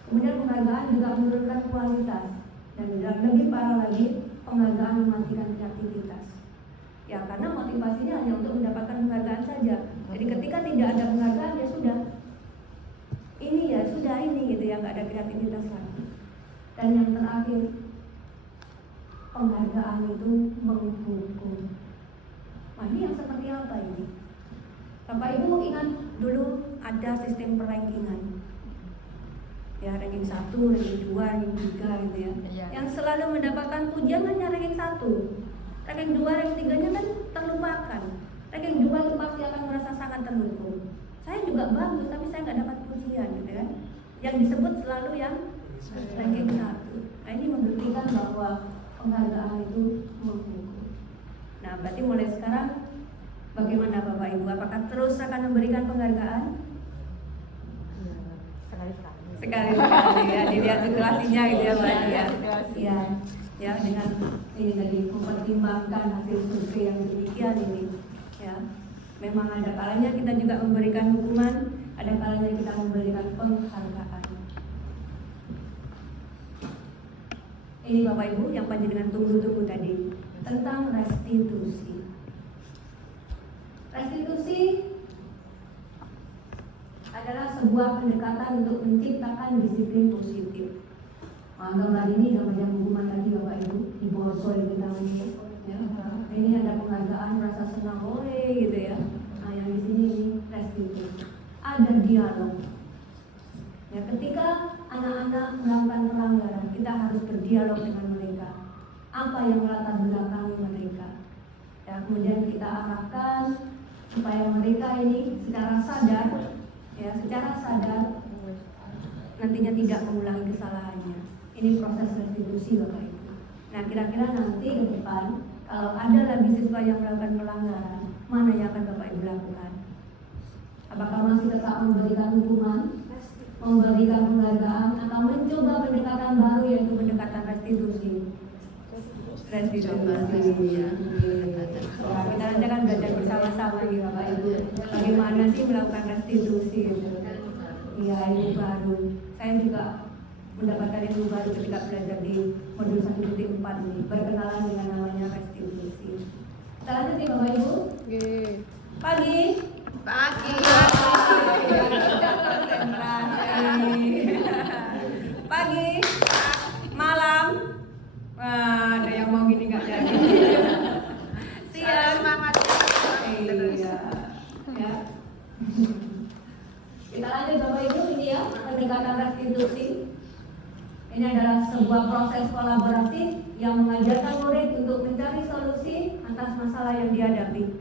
Kemudian penghargaan juga menurunkan kualitas. Dan lebih parah lagi, penghargaan mematikan kreativitas. Ya, karena motivasinya hanya untuk mendapatkan penghargaan saja. Jadi ketika tidak ada penghargaan, ya sudah. Ini ya sudah ini gitu ya, nggak ada kreativitas lagi. Dan yang terakhir, penghargaan itu menghukum. Nah, ini yang seperti apa ini? Bapak Ibu ingat dulu ada sistem perankingan. Ya, ranking 1, ranking 2, ranking 3 gitu ya. Iya. Yang selalu mendapatkan pujian hanya ranking 1. Ranking 2, ranking 3-nya kan terlupakan. Ranking 2 itu pasti akan merasa sangat terhukum. Saya juga bagus, tapi saya nggak dapat pujian gitu kan. Yang disebut selalu yang ranking 1. Nah, ini membuktikan bahwa penghargaan itu menghukum. Nah, berarti mulai sekarang bagaimana Bapak Ibu? Apakah terus akan memberikan penghargaan? Sekali-sekali ya, dilihat situasinya gitu ya Mbak ya. Ya, ya dengan ini tadi mempertimbangkan hasil survei yang demikian ini. Ya, memang ada kalanya kita juga memberikan hukuman, ada kalanya kita memberikan penghargaan. Ini Bapak Ibu yang panjenengan tunggu-tunggu tadi tentang restitusi. Restitusi adalah sebuah pendekatan untuk menciptakan disiplin positif. Gambar ini gambar yang hukuman tadi Bapak Ibu di bawah soil kita ini. Ya, ini ada penghargaan, rasa senang, gitu ya. Nah, yang di sini ini restitusi. Ada dialog. Ya, ketika anak-anak melakukan pelanggaran, kita harus berdialog dengan mereka. Apa yang melatar belakangi mereka? Ya, kemudian kita arahkan supaya mereka ini secara sadar, nantinya tidak mengulangi kesalahannya. Ini proses restitusi Bapak Ibu. Nah, kira-kira nanti ke depan kalau ada lagi siswa yang melakukan pelanggaran, mana yang akan Bapak Ibu lakukan? Apakah masih tetap memberikan hukuman, memberikan penghargaan, atau mencoba pendekatan baru yaitu pendekatan restitusi? Restitusi. Ya, kita nanti akan belajar bersama-sama nih Bapak Ibu. Bagaimana sih melakukan restitusi? Iya, ilmu baru. Saya juga mendapatkan ilmu baru ketika belajar di modul 1.4 ini, berkenalan dengan namanya restitusi. Kita lanjut nih Bapak Ibu. Pagi. Pagi. Malam. Wah, ada yang mau gini nggak jadi. Siang. Semangat. Iya. Ya. Kita lanjut Bapak Ibu, ini ya pendekatan restitusi. Ini adalah sebuah proses kolaboratif yang mengajarkan murid untuk mencari solusi atas masalah yang dihadapi,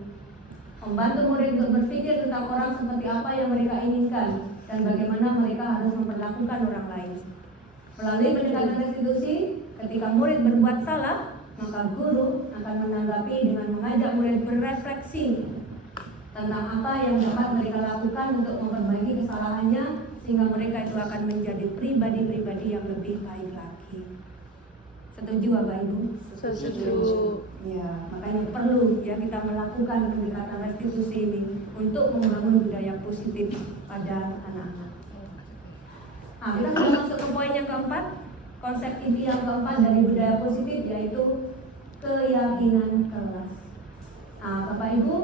membantu murid untuk berpikir tentang orang seperti apa yang mereka inginkan dan bagaimana mereka harus memperlakukan orang lain. Melalui pendekatan restitusi, ketika murid berbuat salah, maka guru akan menanggapi dengan mengajak murid berefleksi tentang apa yang dapat mereka lakukan untuk memperbaiki kesalahannya, sehingga mereka itu akan menjadi pribadi-pribadi yang lebih baik lagi. Setuju Bapak Ibu? Setuju. Ya, makanya perlu ya kita melakukan pendekatan restitusi ini untuk membangun budaya positif pada anak-anak. Nah, kita sudah masuk ke poin yang keempat, konsep inti yang keempat dari budaya positif, yaitu keyakinan kelas. Nah, Bapak Ibu,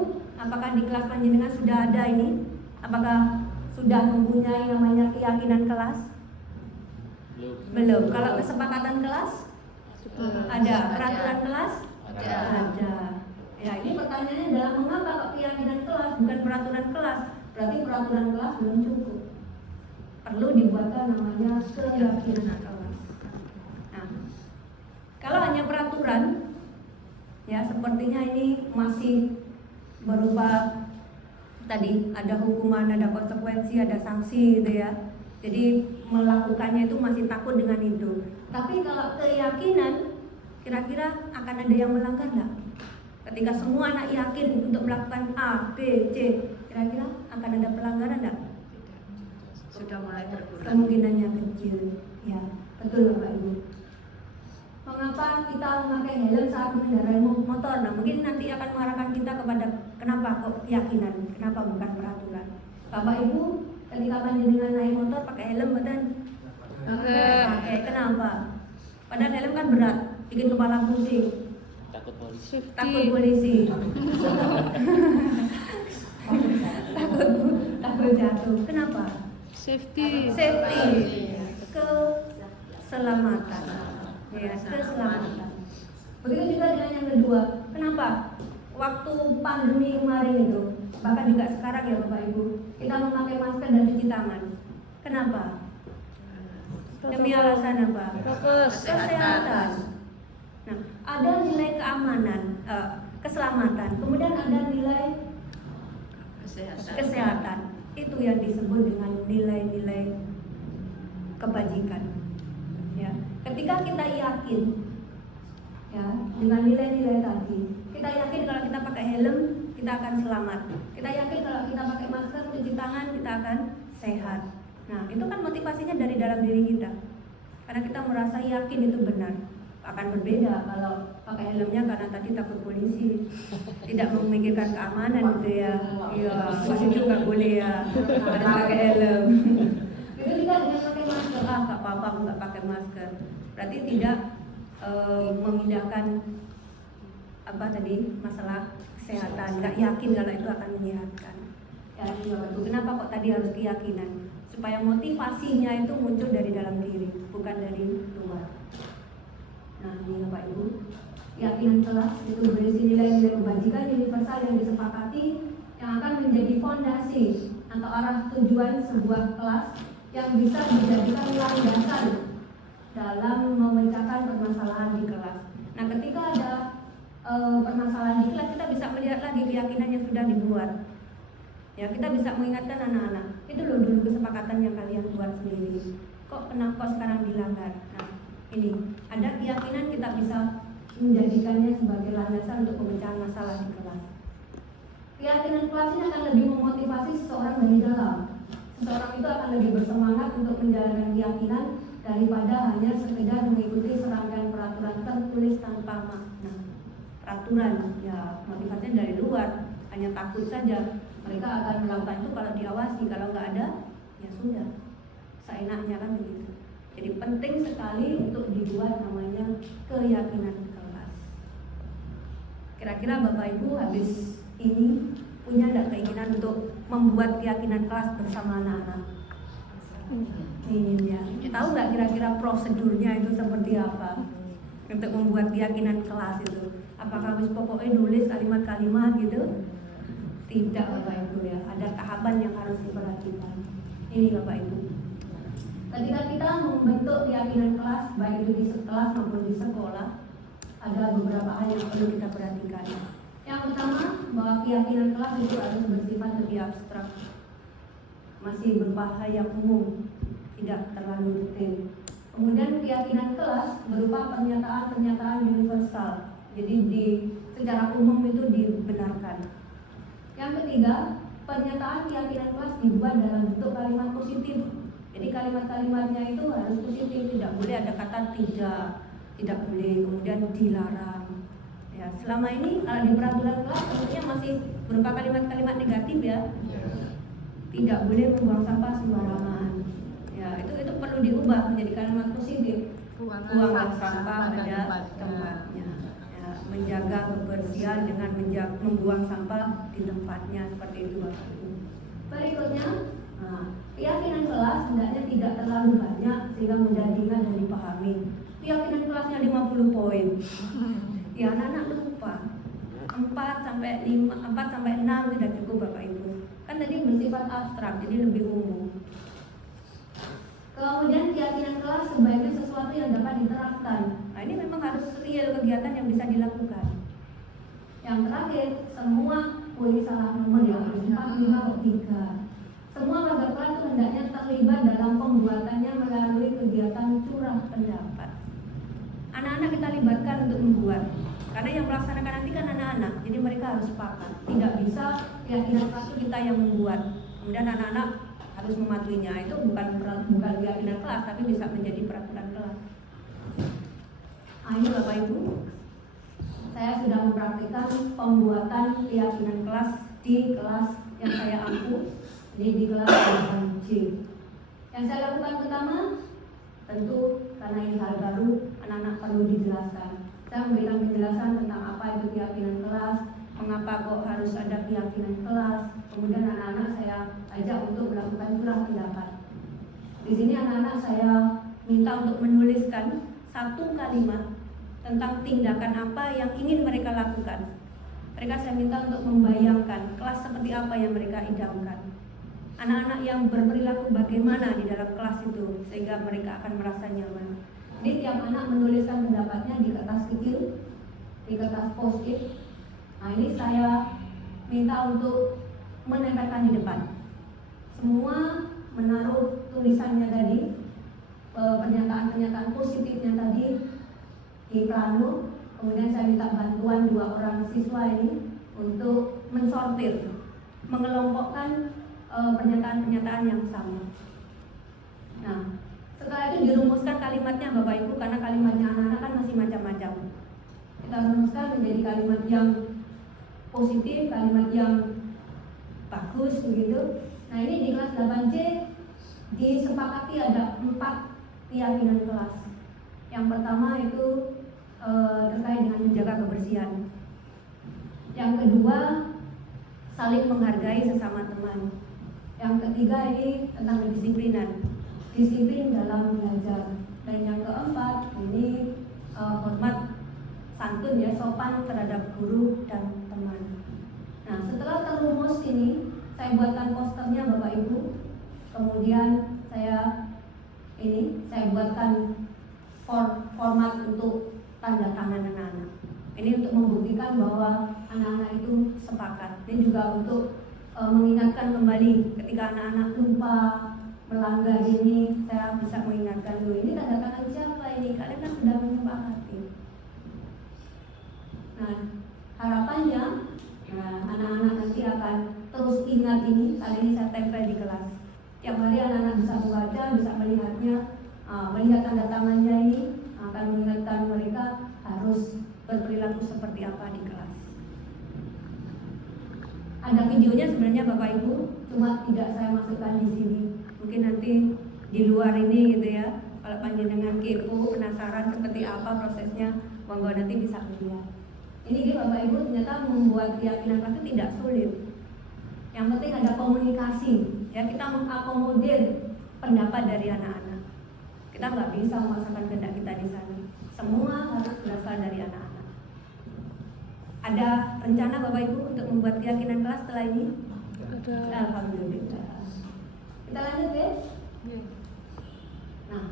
apakah di kelas panjenengan sudah ada ini? Apakah sudah mempunyai namanya keyakinan kelas? Belum. Kalau kesepakatan kelas? Ada. Peraturan kelas? Ada. Ya, ini pertanyaannya adalah mengapa kok keyakinan kelas bukan peraturan kelas? Berarti peraturan kelas belum cukup. Perlu dibuatkan namanya keyakinan kelas. Nah, kalau hanya peraturan, ya sepertinya ini masih berupa tadi ada hukuman, ada konsekuensi, ada sanksi gitu ya. Jadi melakukannya itu masih takut dengan itu. Tapi kalau keyakinan, kira-kira akan ada yang melanggar nggak? Ketika semua anak yakin untuk melakukan A, B, C, kira-kira akan ada pelanggaran nggak? Sudah mulai berkurang. Kemungkinannya kecil. Ya, betul Bapak Ibu. Mengapa kita memakai helm saat mengendarai motor? Nah, mungkin nanti akan mengarahkan kita kepada kenapa kok keyakinan, kenapa bukan peraturan. Bapak Ibu, ketika panjenengan naik motor pakai helm betul? Pakai. Kenapa? Padahal helm kan berat, bikin kepala pusing. Takut polisi. Takut polisi. takut jatuh. Kenapa? Safety. Keselamatan. Ya, keselamatan. Begitu juga dengan yang kedua. Kenapa? Waktu pandemi kemarin itu, bahkan juga sekarang ya Bapak Ibu, kita memakai masker dan cuci tangan. Kenapa? Demi alasan apa? Kesehatan. Nah, ada nilai keamanan, keselamatan. Kemudian ada nilai kesehatan. Itu yang disebut dengan nilai-nilai kebajikan. Ya, ketika kita yakin, ya, dengan nilai-nilai tadi, kita yakin kalau kita pakai helm kita akan selamat. Kita yakin kalau kita pakai masker, cuci tangan kita akan sehat. Nah, itu kan motivasinya dari dalam diri kita. Karena kita merasa yakin itu benar. Akan berbeda kalau pakai helmnya karena tadi takut polisi, tidak memikirkan keamanan gitu ya. Iya, masih juga boleh ya. Harus pakai helm. Itu juga dengan pakai masker, nggak apa-apa aku nggak pakai masker. Berarti tidak memindahkan apa tadi masalah kesehatan. Nggak yakin kalau itu akan menyehatkan. Ya, itu kenapa kok tadi harus keyakinan? Supaya motivasinya itu muncul dari dalam diri. bukan dari luar. Nah, ini Bapak Ibu, keyakinan kelas itu berisi nilai-nilai kebajikan universal yang disepakati yang akan menjadi fondasi atau arah tujuan sebuah kelas yang bisa dijadikan landasan dalam memecahkan permasalahan di kelas. Nah, ketika ada permasalahan di kelas, kita bisa melihat lagi keyakinan yang sudah dibuat. Ya, kita bisa mengingatkan anak-anak, itu loh dulu kesepakatan yang kalian buat sendiri. Kok sekarang dilanggar? Nah, ini ada keyakinan kita bisa menjadikannya sebagai landasan untuk pemecahan masalah di kelas. Keyakinan kelas ini akan lebih memotivasi seseorang dari dalam. Seseorang itu akan lebih bersemangat untuk menjalankan keyakinan daripada hanya sekedar mengikuti serangkaian peraturan tertulis tanpa makna. Peraturan, ya motivasinya dari luar, hanya takut saja. Mereka akan melakukan itu kalau diawasi, kalau nggak ada, ya sudah, seenaknya kan begitu. Jadi penting sekali untuk dibuat namanya keyakinan kelas. Kira-kira Bapak Ibu habis ini punya nggak keinginan untuk membuat keyakinan kelas bersama anak-anak? Ingin ya. Tahu nggak kira-kira prosedurnya itu seperti apa untuk membuat keyakinan kelas itu? Apakah harus pokoknya nulis kalimat-kalimat gitu? Tidak Bapak Ibu ya. Ada tahapan yang harus diperhatikan. Ini Bapak Ibu. Ketika kita membentuk keyakinan kelas, baik itu di kelas maupun di sekolah, ada beberapa hal yang perlu kita perhatikan. Yang pertama, bahwa keyakinan kelas itu harus bersifat lebih abstrak, masih berupa hal yang umum, tidak terlalu detail. Kemudian keyakinan kelas berupa pernyataan-pernyataan universal, jadi secara umum itu dibenarkan. Yang ketiga, pernyataan keyakinan kelas dibuat dalam bentuk kalimat positif. Jadi kalimat-kalimatnya itu harus positif, tidak boleh ada kata tidak boleh, kemudian dilarang. Ya, selama ini kalau di peraturan kelas tentunya masih berupa kalimat-kalimat negatif ya. Tidak boleh membuang sampah sembarangan. Ya, itu perlu diubah menjadi kalimat positif. Buanglah sampah pada tempatnya. Ya, menjaga kebersihan dengan membuang sampah di tempatnya, seperti itu Bapak Ibu. Berikutnya, keyakinan kelas hendaknya tidak terlalu banyak sehingga mudah diingat dan dipahami. Keyakinan kelasnya 50 poin. Ya, anak-anak lupa. 4 sampai 6 tidak cukup Bapak Ibu. Kan tadi bersifat abstrak, jadi lebih umum. Kemudian keyakinan kelas sebaiknya sesuatu yang dapat diterapkan. Nah, ini memang harus real kegiatan yang bisa dilakukan. Yang terakhir, semua salah nomor ya, 4, 5, 3. Semua warga kelas itu hendaknya terlibat dalam pembuatannya melalui kegiatan curah pendapat. Anak-anak kita libatkan untuk membuat, karena yang melaksanakan nanti kan anak-anak, jadi mereka harus sepakat. Tidak bisa keyakinan kelas itu kita yang membuat, kemudian anak-anak harus mematuhinya. Itu bukan keyakinan kelas, tapi bisa menjadi peraturan kelas. Ayo Bapak Ibu, saya sudah mempraktikkan pembuatan keyakinan kelas di kelas yang saya ampu, jadi di kelas 8C. Yang saya lakukan pertama, tentu karena ini hal baru, anak-anak perlu dijelaskan. Saya memberikan penjelasan tentang apa itu keyakinan kelas, mengapa kok harus ada keyakinan kelas. Kemudian anak-anak saya ajak untuk melakukan curah pendapat. Di sini anak-anak saya minta untuk menuliskan satu kalimat tentang tindakan apa yang ingin mereka lakukan. Mereka saya minta untuk membayangkan kelas seperti apa yang mereka idamkan. Anak-anak yang berperilaku bagaimana di dalam kelas itu sehingga mereka akan merasa nyaman. Jadi tiap anak menuliskan pendapatnya di kertas kecil, di kertas post-it. Nah, ini saya minta untuk menempelkan di depan. Semua menaruh tulisannya tadi, pernyataan-pernyataan positifnya tadi di plano. Kemudian saya minta bantuan 2 orang siswa ini untuk mensortir, mengelompokkan pernyataan-pernyataan yang sama. Nah, setelah itu dirumuskan kalimatnya Bapak Ibu, karena kalimatnya anak-anak kan masih macam-macam. Kita rumuskan menjadi kalimat yang positif, kalimat yang bagus begitu. Nah, ini di kelas 8C disepakati ada 4 keyakinan kelas. Yang pertama itu terkait dengan menjaga kebersihan. Yang kedua, saling menghargai sesama teman. Yang ketiga ini tentang kedisiplinan, disiplin dalam belajar. Dan yang keempat, ini hormat santun ya, sopan terhadap guru dan teman. Nah, setelah terumus ini, saya buatkan posternya Bapak Ibu. Kemudian saya buatkan format untuk tanda tangan anak-anak. Ini untuk membuktikan bahwa anak-anak itu sepakat. Dan juga untuk mengingatkan kembali ketika anak-anak lupa melanggar ini, saya bisa mengingatkan dulu, ini tanda tangan siapa ini? Kalian kan sudah menyepakati. Nah, harapannya anak-anak nanti akan terus ingat ini. Kali ini saya tempel di kelas. Tiap hari anak-anak bisa membaca, bisa melihatnya, melihat tanda tangannya ini akan mengingatkan mereka harus berperilaku seperti apa di kelas. Ada videonya sebenarnya Bapak Ibu, cuma tidak saya masukkan di sini. Mungkin nanti di luar ini gitu ya. Kalau panjenengan kepo, penasaran seperti apa prosesnya, monggo nanti bisa melihat. Ini Bapak Ibu ternyata membuat keyakinan kelas itu tidak sulit. Yang penting ada komunikasi. Ya, kita mengakomodir pendapat dari anak-anak. Kita nggak bisa memaksakan kehendak kita di sana. Semua harus berasal dari anak-anak. Ada rencana Bapak Ibu untuk membuat keyakinan kelas setelah ini? Ada. Alhamdulillah. Kita lanjut ya. Nah,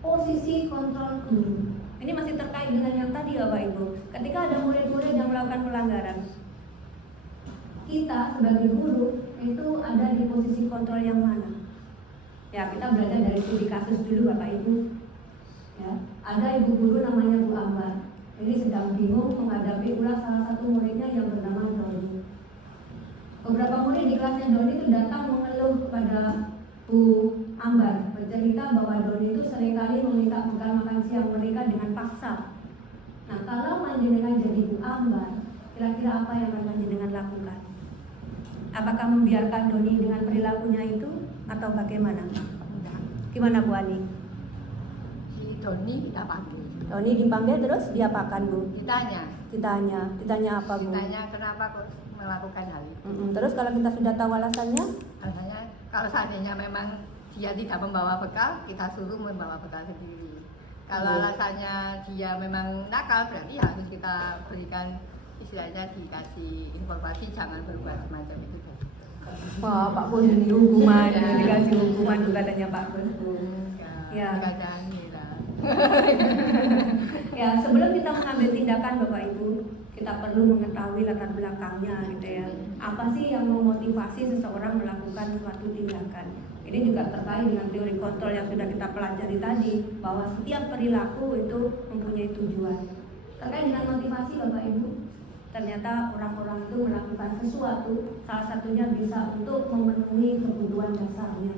posisi kontrol guru. Ini masih terkait dengan yang tadi Bapak Ibu. Ketika ada murid-murid yang melakukan pelanggaran, kita sebagai guru itu ada di posisi kontrol yang mana? Ya, kita belajar dari studi kasus dulu Bapak Ibu. Ya, ada ibu guru namanya Bu Ambar. Ini sedang bingung menghadapi ulah salah satu muridnya yang bernama Doni. Beberapa murid di kelasnya Doni itu datang mengeluh kepada Bu Ambar, bercerita bahwa Doni itu seringkali meminta bekal makan siang mereka dengan paksa. Nah, kalau panjenengan jadi Bu Ambar, kira-kira apa yang akan panjenengan lakukan? Apakah membiarkan Doni dengan perilakunya itu atau bagaimana? Gimana Bu Ani? Si Doni kita panggil. Doni dipanggil terus diapakan Bu? Ditanya apa Bu? Ditanya kenapa kok melakukan hal itu. Terus kalau kita sudah tahu alasannya? Alasannya kalau seandainya memang dia tidak membawa bekal, kita suruh membawa bekal sendiri. Kalau alasannya dia memang nakal, berarti harus kita berikan, istilahnya dikasih informasi jangan berbuat semacam itu. Wah, Pak Bos ini hukuman, dikasih hukuman katanya Pak Bos. Ya. Ya, sebelum kita mengambil tindakan Bapak Ibu, kita perlu mengetahui latar belakangnya gitu ya. Apa sih yang memotivasi seseorang melakukan suatu tindakan? Ini juga terkait dengan teori kontrol yang sudah kita pelajari tadi, bahwa setiap perilaku itu mempunyai tujuan. Terkait dengan motivasi Bapak Ibu, ternyata orang-orang itu melakukan sesuatu, salah satunya bisa untuk memenuhi kebutuhan dasarnya.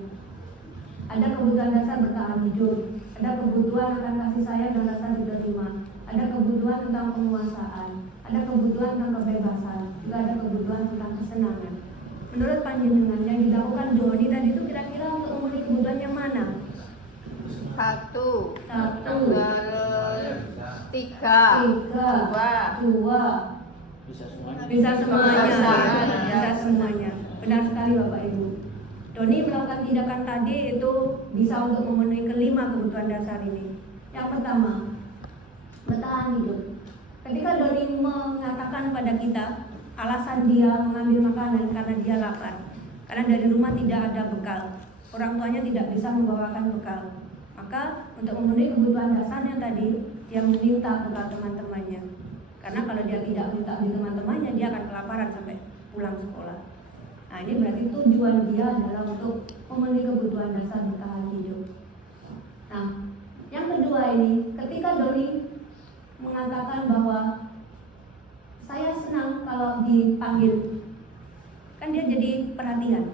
Ada kebutuhan dasar bertahan hidup, ada kebutuhan akan kasih sayang dan rasa diterima, ada kebutuhan tentang penguasaan, ada kebutuhan tentang kebebasan, juga ada kebutuhan tentang kesenangan. Menurut panjenengan yang dilakukan Doni tadi itu kira-kira untuk memenuhi kebutuhan yang mana? Satu. Terus Tiga. Dua. Bisa semuanya. Bisa semuanya. Bisa. Bisa semuanya. Benar sekali Bapak Ibu. Doni melakukan tindakan tadi itu bisa untuk memenuhi kelima kebutuhan dasar ini. Yang pertama, bertahan hidup. Ketika Doni mengatakan pada kita alasan dia mengambil makanan karena dia lapar, karena dari rumah tidak ada bekal, orang tuanya tidak bisa membawakan bekal, maka untuk memenuhi kebutuhan dasarnya tadi dia meminta bekal teman-temannya. Karena kalau dia tidak minta dari teman-temannya, dia akan kelaparan sampai pulang sekolah. Nah, ini berarti tujuan dia adalah untuk memenuhi kebutuhan dasar bertahan hidup. Nah, yang kedua ini, ketika Doni mengatakan bahwa saya senang kalau dipanggil, kan dia jadi perhatian.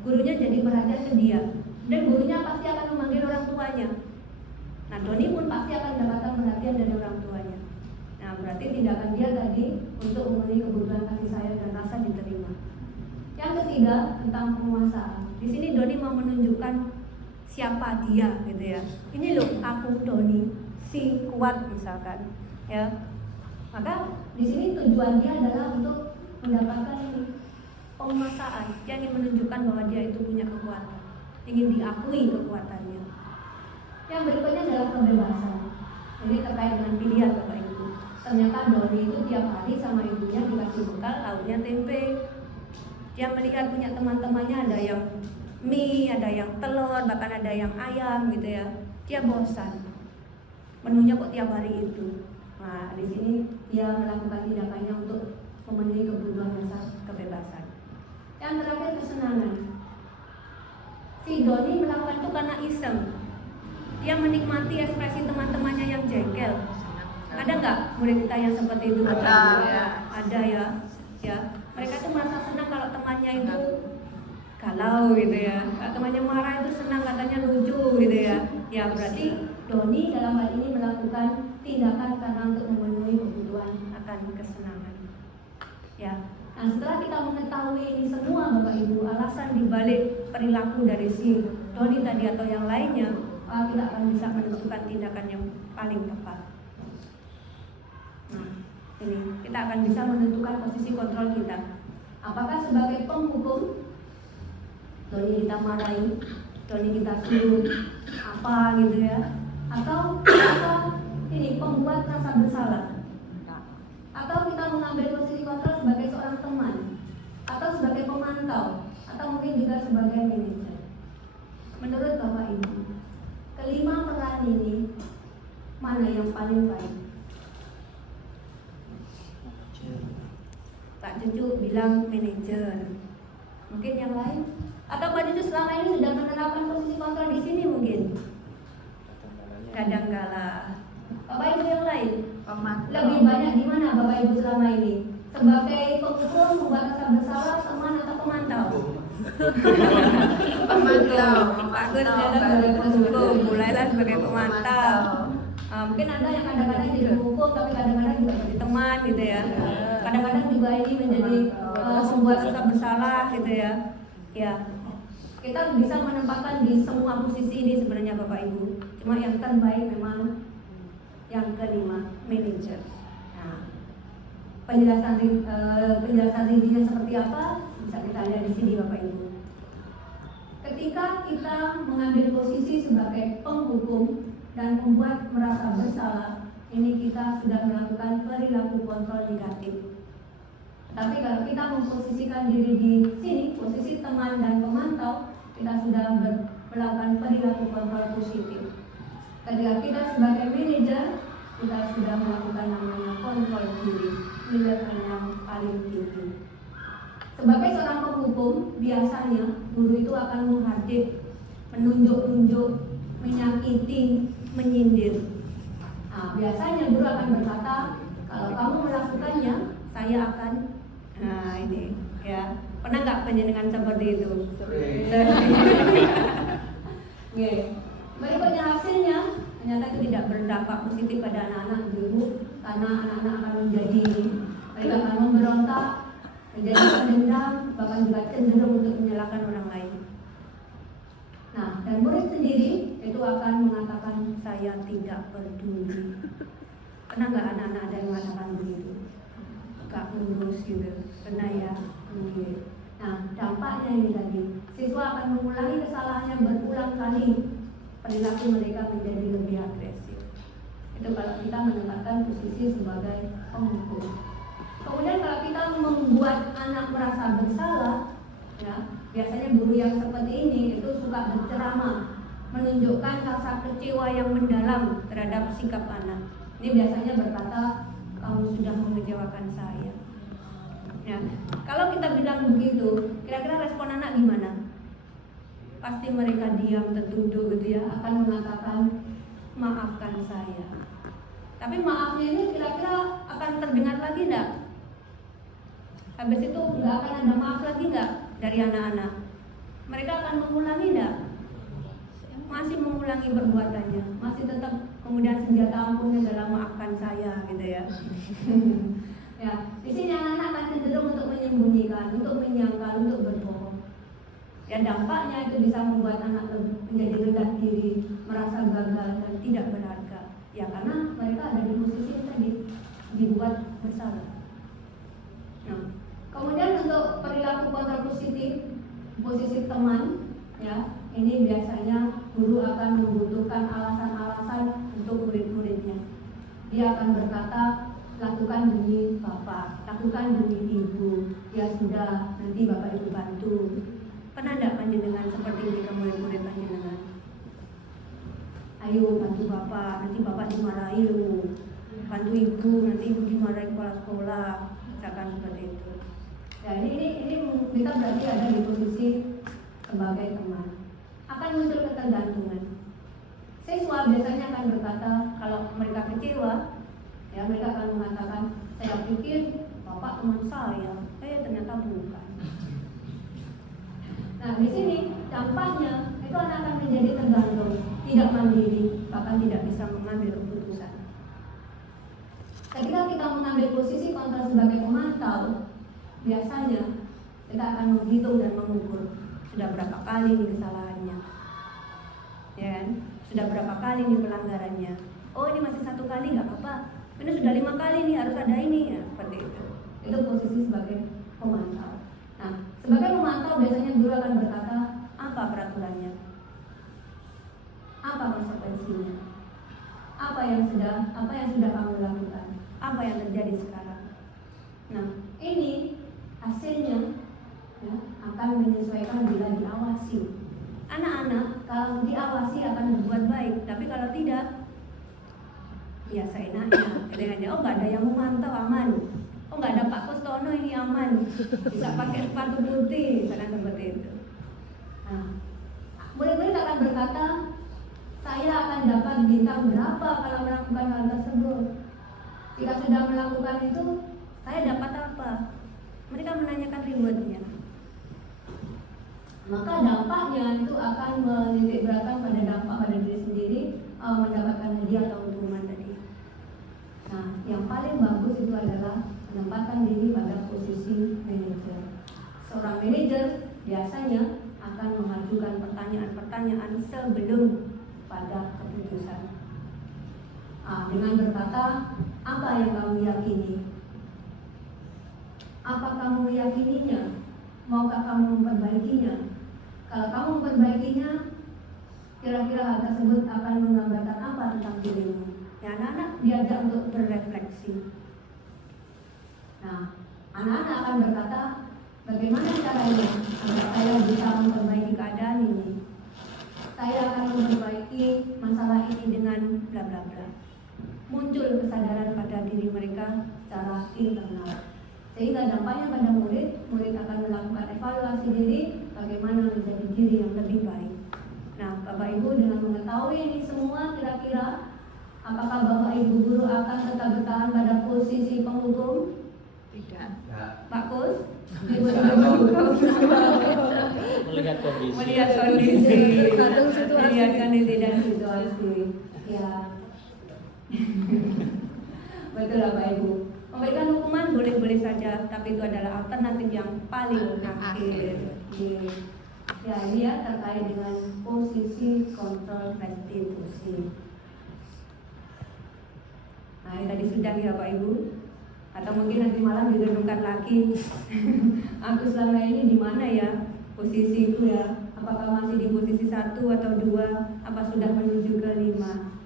Gurunya jadi perhatian ke dia, dan gurunya pasti akan memanggil orang tuanya. Nah, Doni pun pasti akan mendapatkan perhatian dari orang tuanya. Nah, berarti tindakan dia tadi untuk memenuhi kebutuhan kasih sayang dan rasa diterima. Yang ketiga, tentang penguasaan. Di sini Doni mau menunjukkan siapa dia, gitu ya. Ini loh, aku Doni, si kuat misalkan, ya. Maka di sini tujuan dia adalah untuk mendapatkan ini, penguasaan. Dia ingin menunjukkan bahwa dia itu punya kekuatan, ingin diakui kekuatannya. Yang berikutnya adalah kebebasan. Ini terkait dengan pilihan Bapak Ibu. Ternyata Doni itu tiap hari sama ibunya dikasih bekal lauknya tempe. Dia melihat punya teman-temannya ada yang mie, ada yang telur, bahkan ada yang ayam gitu ya. Dia bosan. Menunya kok tiap hari itu. Nah, di sini dia melakukan tindakannya untuk memenuhi kebutuhan dasar kebebasan. Yang terakhir kesenangan. Si Doni melakukan itu karena iseng. Dia menikmati ekspresi teman-temannya yang jengkel. Ada nggak murid kita yang seperti itu? Ada. Ada ya. Ya, mereka tuh merasa senang kalau temannya itu galau gitu ya. Kalau temannya marah itu senang, katanya lucu gitu ya. Ya berarti Doni dalam hal ini melakukan tindakan karena untuk memenuhi kebutuhan akan kesenangan. Ya. Nah, setelah kita mengetahui ini semua Bapak Ibu, alasan dibalik perilaku dari si Doni tadi atau yang lainnya, kita akan bisa menentukan tindakan yang paling tepat. Nah, ini kita akan bisa menentukan posisi kontrol kita. Apakah sebagai penghukum, Doni kita marahi, Doni kita suruh apa gitu ya, atau ini pembuat rasa bersalah, atau kita mengambil posisi kontrol sebagai seorang teman, atau sebagai pemantau, atau mungkin juga sebagai manajer. Menurut Bapak Ibu, kelima peran ini mana yang paling baik? Pak Cucu bilang manajer. Mungkin yang lain? Atau Pak Cucu selama ini sudah menerapkan posisi kontrol di sini mungkin? Kadangkala. Bapak Ibu yang lain? Lebih banyak di mana Bapak Ibu selama ini? Sebagai penghukum, membuat rasa bersalah, teman atau pemantau? Pemantau. Pak Gus adalah sebagai penghukum, mulailah sebagai pemantau. Mungkin ada yang kadang-kadang jadi penghukum, tapi kadang-kadang juga jadi teman gitu ya. Kadang-kadang juga ini menjadi membuat rasa bersalah gitu ya. Ya, kita bisa menempatkan di semua posisi ini sebenarnya Bapak Ibu. Cuma yang terbaik memang yang kelima, manajer. Nah, penjelasan rincinya seperti apa bisa kita lihat di sini Bapak Ibu. Ketika kita mengambil posisi sebagai penghukum dan membuat merasa bersalah, ini kita sudah melakukan perilaku kontrol negatif. Tapi kalau kita memposisikan diri di sini, posisi teman dan pemantau, kita sudah melakukan perilaku kontrol positif. Ketika kita sebagai manajer, kita sudah melakukan namanya kontrol diri, nilai yang paling tinggi. Sebagai seorang penghukum, biasanya guru itu akan menghadap, menunjuk-nunjuk, menyakiti, menyindir. Nah, biasanya guru akan berkata, kalau kamu melakukannya, saya akan. Nah ini, ya pernah nggak penjenengan seperti itu? Oke. Berikutnya hasilnya, ternyata itu tidak berdampak positif pada anak-anak guru, karena anak-anak akan mereka akan memberontak, menjadi pendendam, bahkan juga cenderung untuk menyalahkan orang lain. Nah, dan murid sendiri itu akan mengatakan saya tidak peduli. Pernah nggak anak-anak ada yang mengatakan begitu? Gak ngurus gitu, pernah ya? Nah, dampaknya ini tadi, siswa akan mengulangi kesalahannya berulang kali. Perilaku mereka menjadi lebih agresif. Itu kalau kita menempatkan posisi sebagai penghukum. Kemudian kalau kita membuat anak merasa bersalah, ya biasanya guru yang seperti ini itu suka berceramah, menunjukkan rasa kecewa yang mendalam terhadap sikap anak. Ini biasanya berkata, kamu sudah mengecewakan saya. Ya, kalau kita bilang begitu, kira-kira respon anak gimana? Pasti mereka diam tertunduk gitu ya, akan mengatakan maafkan saya. Tapi maafnya ini kira-kira akan terdengar lagi enggak? Habis itu nggak akan ada maaf lagi nggak dari anak-anak? Mereka akan mengulangi enggak? Masih mengulangi perbuatannya, masih tetap kemudian senjata ampuhnya adalah maafkan saya gitu ya. Ya, di sini anak-anak akan cenderung untuk menyembunyikan, untuk menyangkal, untuk berbohong. Ya, dampaknya itu bisa membuat anak menjadi rendah diri, merasa gagal dan tidak berharga. Ya, karena mereka ada di posisi yang tadi dibuat bersalah. Nah, kemudian untuk perilaku kontrol positif, posisi teman, ya, ini biasanya guru akan membutuhkan alasan dia akan berkata, lakukan demi bapak, lakukan demi ibu. Ya sudah, nanti bapak ibu bantu. Pernah tidak panjenengan seperti ini ke murid-murid panjenengan? Ayo bantu bapak, nanti bapak dimarahi lu. Bantu ibu, nanti ibu dimarahi kepala sekolah. Misalkan seperti itu. Ya ini kita berarti ada di posisi sebagai teman. Akan muncul ketergantungan. Siswa biasanya akan berkata, kalau mereka kecewa, ya mereka akan mengatakan, saya pikir bapak teman saya, ternyata bukan. Nah di sini dampaknya itu anak akan menjadi tergantung, tidak mandiri, bahkan tidak bisa mengambil keputusan. Ketika kita mengambil posisi kontrol sebagai pemantau, biasanya kita akan menghitung dan mengukur sudah berapa kali ini kesalahannya, ya kan? Sudah berapa kali ini pelanggarannya. Oh ini masih 1 kali nggak apa-apa. Ini sudah 5 kali nih harus ada ini ya, seperti itu. Itu posisi sebagai pemantau. Nah, sebagai pemantau biasanya guru akan berkata apa peraturannya, apa konsekuensinya, apa yang sudah kamu lakukan, apa yang terjadi sekarang. Nah, ini hasilnya ya, akan menyesuaikan bila diawasi. Anak-anak kalau diawasi akan berbuat baik, tapi kalau tidak, ya seenaknya. Kadang-kadang oh nggak ada yang memantau, aman. Oh nggak ada Pak Kustono, ini aman. Bisa pakai sepatu putih, misalkan seperti itu. Nah, murid-murid akan berkata, saya akan dapat bintang berapa kalau melakukan hal tersebut. Jika sudah melakukan itu, saya dapat apa? Mereka menanyakan rewardnya. Maka dampaknya itu akan menitik beratkan pada dampak pada diri sendiri, mendapatkan hadiah atau hukuman tadi. Nah, yang paling bagus itu adalah menempatkan diri pada posisi manajer. Seorang manajer biasanya akan mengajukan pertanyaan-pertanyaan sebelum pada keputusan. Dengan berkata, apa yang kamu yakini? Apa kamu meyakininya? Maukah kamu memperbaikinya? Kalau kamu memperbaikinya, kira-kira hal tersebut akan menggambarkan apa tentang dirimu? Ya, anak-anak diajak untuk berefleksi. Nah, anak-anak akan berkata, bagaimana caranya agar saya bisa memperbaiki keadaan ini? Saya akan memperbaiki masalah ini dengan bla bla bla. Muncul kesadaran pada diri mereka secara internal. Sehingga dampaknya pada murid akan melakukan evaluasi diri bagaimana menjadi diri yang lebih baik. Nah, Bapak Ibu dengan mengetahui ini semua, kira-kira apakah Bapak Ibu guru akan tetap bertahan pada posisi penghukum? Tidak. Pak Kus? Melihat kondisi. Melihat kondisi, melihat kondisi dan situasi. Ya, betul Bapak Ibu. Memberikan hukuman boleh-boleh saja, tapi itu adalah alternatif yang paling akhir. Ya, ini ya terkait dengan posisi kontrol restitusi. Nah, ini tadi sudah ya Bapak Ibu. Atau mungkin nanti malam direnungkan lagi. Aku selama ini di mana ya posisiku ya? Apakah masih di posisi 1 atau 2? Apa sudah menuju ke 5?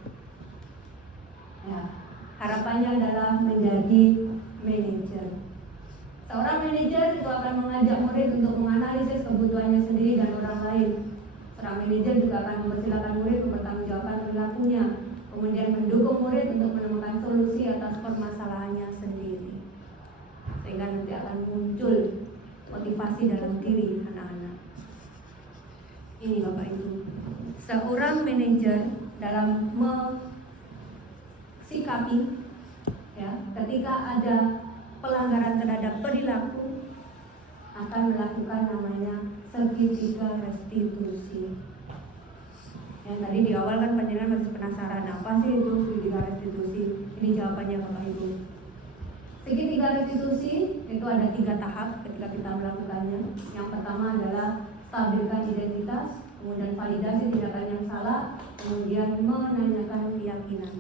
Ya, harapannya adalah menjadi manajer. Seorang manajer itu akan mengajak murid untuk menganalisis kebutuhannya sendiri dan orang lain. Seorang manajer juga akan mempersilahkan murid mempertanggungjawabkan perilakunya, kemudian mendukung murid untuk menemukan solusi atas permasalahannya sendiri. Sehingga nanti akan muncul motivasi dalam diri anak-anak. Ini Bapak Ibu, seorang manajer dalam sikapi ya, ketika ada pelanggaran terhadap perilaku akan melakukan namanya segitiga restitusi. Yang tadi di awal kan panjenengan masih penasaran apa sih itu segitiga restitusi? Ini jawabannya Bapak Ibu. Segitiga restitusi itu ada 3 tahap ketika kita melakukannya. Yang pertama adalah stabilkan identitas, kemudian validasi tindakan yang salah, kemudian menanyakan keyakinan.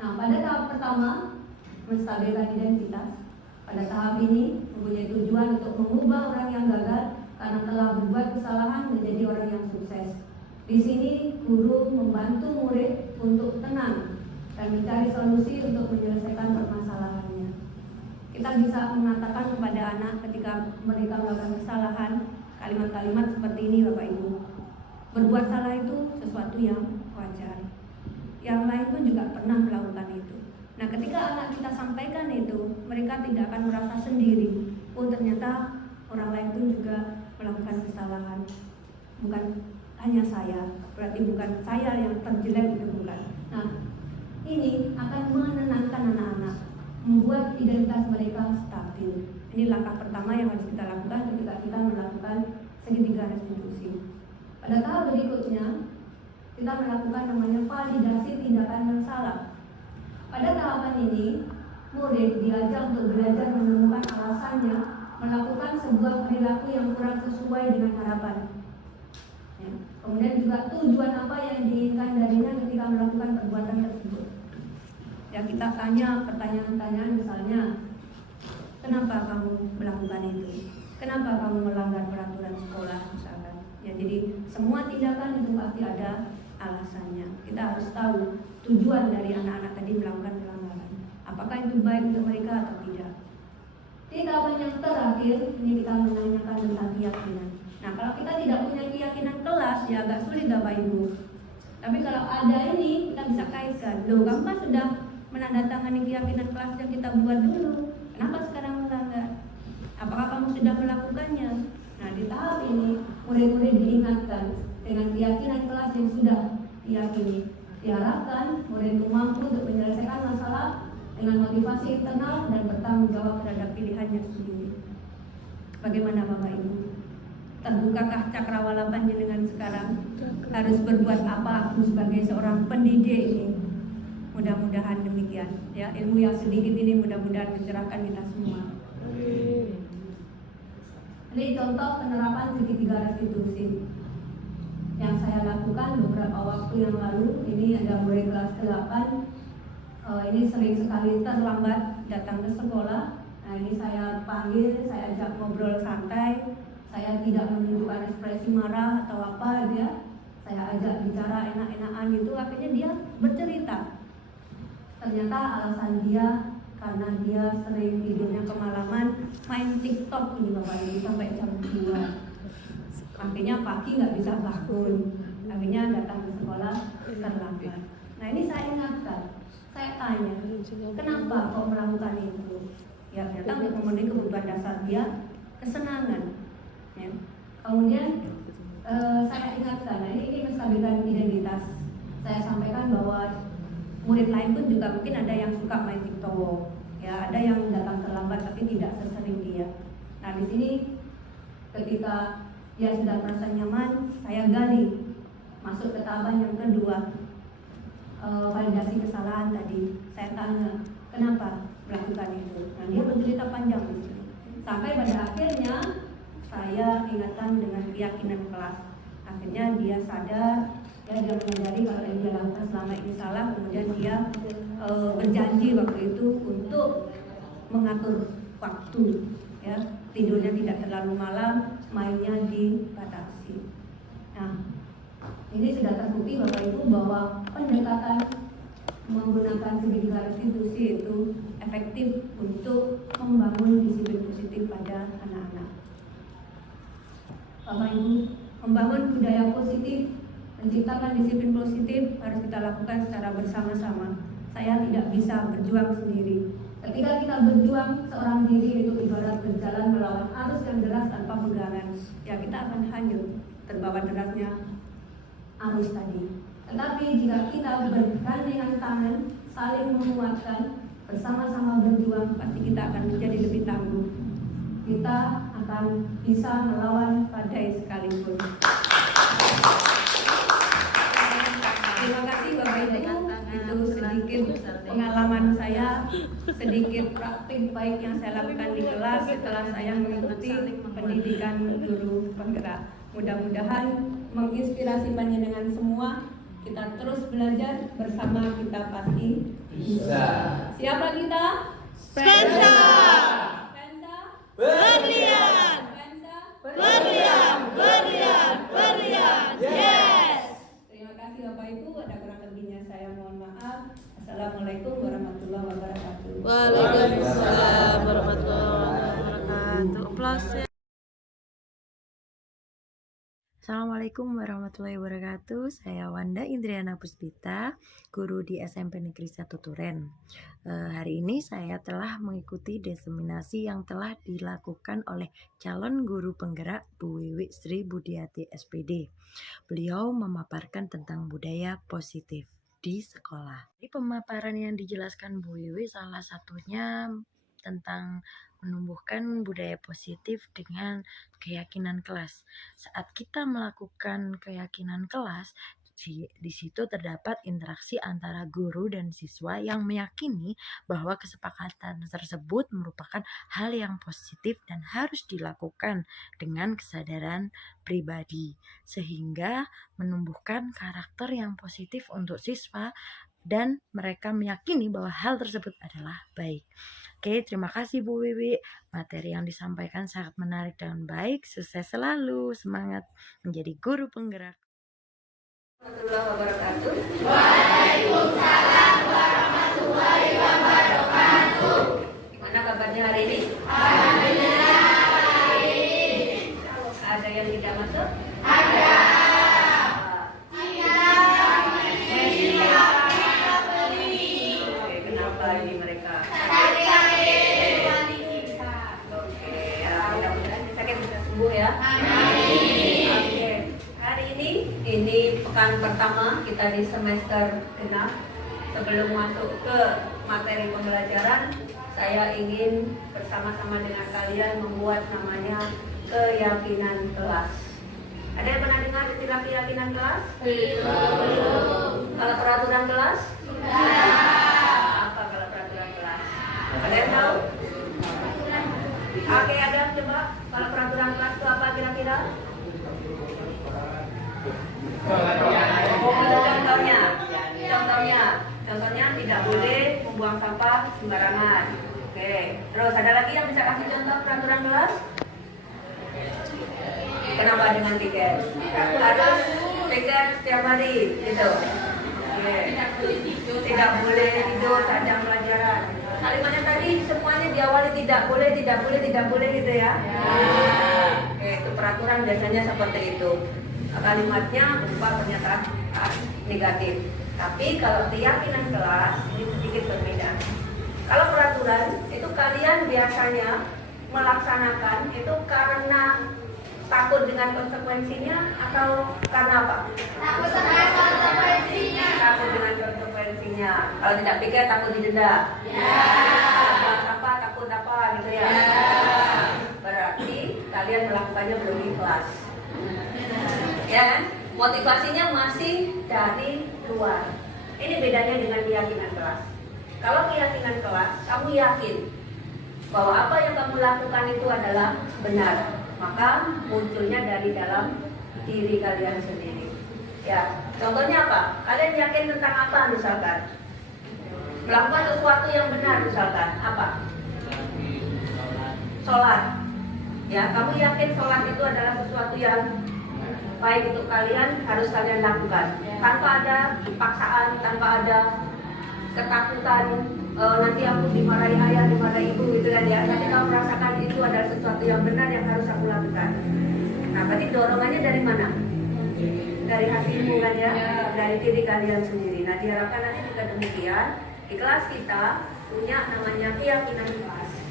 Nah, pada tahap pertama, menstabilkan identitas. Pada tahap ini mempunyai tujuan untuk mengubah orang yang gagal karena telah berbuat kesalahan menjadi orang yang sukses. Di sini guru membantu murid untuk tenang dan mencari solusi untuk menyelesaikan permasalahannya. Kita bisa mengatakan kepada anak ketika mereka melakukan kesalahan kalimat-kalimat seperti ini, Bapak Ibu. Berbuat salah itu sesuatu yang wajar. Yang lain pun juga pernah melakukan itu. Nah, ketika anak kita sampaikan itu, mereka tidak akan merasa sendiri. Oh, ternyata orang lain pun juga melakukan kesalahan. Bukan hanya saya, berarti bukan saya yang terjelek, itu bukan. Nah, ini akan menenangkan anak-anak, membuat identitas mereka stabil. Ini langkah pertama yang harus kita lakukan ketika kita melakukan segitiga restitusi. Pada tahap berikutnya, kita melakukan namanya validasi tindakan yang salah. Pada tahapan ini, murid diajak untuk belajar menemukan alasannya melakukan sebuah perilaku yang kurang sesuai dengan harapan. Ya. Kemudian juga tujuan apa yang diinginkan darinya ketika melakukan perbuatan tersebut. Ya, kita tanya pertanyaan-pertanyaan, misalnya, kenapa kamu melakukan itu? Kenapa kamu melanggar peraturan sekolah misalkan? Ya, jadi semua tindakan itu pasti ada alasannya. Kita harus tahu tujuan dari anak-anak tadi melakukan pelanggaran. Apakah itu baik untuk mereka atau tidak? Di tahapan yang terakhir, ini kita menanyakan tentang keyakinan. Nah, kalau kita tidak punya keyakinan kelas, ya agak sulit Bapak Ibu. Tapi kalau ada ini, kita bisa kaitkan. Loh, kamu kan sudah menandatangani keyakinan kelas yang kita buat dulu. Kenapa sekarang melanggar? Apakah kamu sudah melakukannya? Nah, di tahap ini, murid-murid diingatkan dengan keyakinan kelas yang sudah diyakini. Diharapkan murid itu mampu untuk menyelesaikan masalah dengan motivasi internal dan bertanggung jawab terhadap pilihannya sendiri. Bagaimana Bapak Ibu? Terbukakah cakrawala panjenengan sekarang? Harus berbuat apa aku sebagai seorang pendidik ini? Mudah-mudahan demikian. Ya, ilmu yang sedikit ini mudah-mudahan mencerahkan kita semua. Ini contoh penerapan segitiga restitusi yang saya lakukan beberapa waktu yang lalu. Ini ada murid kelas 8. Ini sering sekali terlambat datang ke sekolah. Nah, ini saya panggil, saya ajak ngobrol santai. Saya tidak menunjukkan ekspresi marah atau apa dia. Saya ajak bicara enak-enakan gitu. Akhirnya dia bercerita. Ternyata alasan dia karena dia sering tidurnya kemalaman, main TikTok ini Bapak Ibu sampai jam 2. Akhirnya pagi nggak bisa bangun. Akhirnya datang ke sekolah terlambat. Nah, ini saya ingatkan. Saya tanya, kenapa kok melakukan itu? Ya, ternyata untuk memenuhi kebutuhan dasar dia, kesenangan. Ya. Kemudian saya ingatkan, nah ini menstabilkan identitas. Saya sampaikan bahwa murid lain pun juga mungkin ada yang suka main TikTok, ya, ada yang datang terlambat tapi tidak sesering dia. Nah, di sini ketika dia sudah merasa nyaman, saya gali masuk ke tahapan yang kedua. Validasi kesalahan tadi, saya tanya kenapa melakukan itu. Nah, dia bercerita panjang di sini. Sampai pada akhirnya saya ingatkan dengan keyakinan kelas. Akhirnya dia sadar, ya, dia menyadari kalau yang dia lakukan selama ini salah. Kemudian dia berjanji waktu itu untuk mengatur waktu, ya, tidurnya tidak terlalu malam, mainnya dibatasi. Nah, ini sudah terbukti Bapak Ibu bahwa pendekatan menggunakan segitiga restitusi itu efektif untuk membangun disiplin positif pada anak-anak. Bapak Ibu, membangun budaya positif, menciptakan disiplin positif harus kita lakukan secara bersama-sama. Saya tidak bisa berjuang sendiri. Ketika kita berjuang seorang diri itu ibarat berjalan melawan arus yang deras tanpa pegangan. Ya, kita akan hanyut terbawa derasnya arus tadi. Tetapi jika kita bergandengan tangan, saling menguatkan, bersama-sama berjuang, pasti kita akan menjadi lebih tangguh. Kita akan bisa melawan badai sekalipun. Terima kasih Bapak Ibu. Itu sedikit pengalaman saya, sedikit praktik baik yang saya lakukan di kelas setelah saya mengikuti pendidikan guru penggerak. Mudah-mudahan menginspirasi panjenengan semua. Kita terus belajar bersama, kita pasti Bisa. Siapa kita? Spensa. Spensa. Berlian. Spensa. Berlian. Berlian. Berlian. Yes. Terima kasih Bapak Ibu. Ada kurang lebihnya saya mohon maaf. Assalamualaikum warahmatullahi wabarakatuh. Waalaikumsalam warahmatullahi wabarakatuh. Aplaus ya. Assalamualaikum warahmatullahi wabarakatuh. Saya Wanda Indriana Puspita, guru di SMP Negeri 1 Turen. Hari ini saya telah mengikuti diseminasi yang telah dilakukan oleh calon guru penggerak Bu Wiwi Sri Budiati SPD. Beliau memaparkan tentang budaya positif di sekolah. Di pemaparan yang dijelaskan Bu Wiwi salah satunya tentang menumbuhkan budaya positif dengan keyakinan kelas. Saat kita melakukan keyakinan kelas, di situ terdapat interaksi antara guru dan siswa yang meyakini bahwa kesepakatan tersebut merupakan hal yang positif dan harus dilakukan dengan kesadaran pribadi, sehingga menumbuhkan karakter yang positif untuk siswa dan mereka meyakini bahwa hal tersebut adalah baik. Oke, terima kasih Bu Wiwi. Materi yang disampaikan sangat menarik dan baik. Sukses selalu, semangat menjadi guru penggerak. Warahmatullahi wabarakatuh. Waalaikumsalam warahmatullahi wabarakatuh. Gimana kabarnya hari ini? Alhamdulillah baik. Ada yang tidak masuk? Ada. Kenapa ini mereka? Sakit bisa sembuh ya. Oke. Hari ini pekan pertama kita di semester genap. Sebelum masuk ke materi pembelajaran, saya ingin bersama-sama dengan kalian membuat namanya keyakinan kelas. Ada yang pernah dengar istilah keyakinan kelas? Belum. Kalau peraturan kelas? Apa kalau peraturan kelas? Ada yang tahu? Oke, ada yang coba. Kalau peraturan kelas itu apa kira-kira? Contohnya tidak boleh membuang sampah sembarangan. Oke, terus ada lagi yang bisa kasih contoh peraturan kelas? Kenapa dengan tiket? Harus tiket setiap hari, gitu. Oke. Tidak boleh tidur saat jam pelajaran. Kalimatnya tadi semuanya diawali tidak boleh gitu ya. Oke, itu peraturan biasanya seperti itu. Kalimatnya berupa pernyataan negatif. Tapi kalau keyakinan kelas ini sedikit berbeda. Kalau peraturan itu kalian biasanya melaksanakan itu karena takut dengan konsekuensinya atau karena apa? Takut dengan konsekuensinya. Takut dengan konsekuensinya. Kalau tidak pikir takut didenda. Ya. Apa takut apa gitu ya. Berarti kalian melakukannya belum ikhlas. Ya kan? Motivasinya masih dari luar. Ini bedanya dengan keyakinan kelas. Kalau keyakinan kelas, kamu yakin bahwa apa yang kamu lakukan itu adalah benar, maka munculnya dari dalam diri kalian sendiri. Ya, contohnya apa? Kalian yakin tentang apa misalkan? Melakukan sesuatu yang benar misalkan apa? Sholat. Ya, kamu yakin sholat itu adalah sesuatu yang baik untuk kalian, harus kalian lakukan tanpa ada paksaan, tanpa ada ketakutan nanti aku dimarahi ayah, dimarahi ibu gitu kan ya. Tapi kamu merasakan itu adalah sesuatu yang benar yang harus aku lakukan. Nah, berarti dorongannya dari mana? Dari hatimu kan ya, dari diri kalian sendiri. Nah, diharapkan nanti juga demikian di kelas kita punya namanya keyakinan kelas.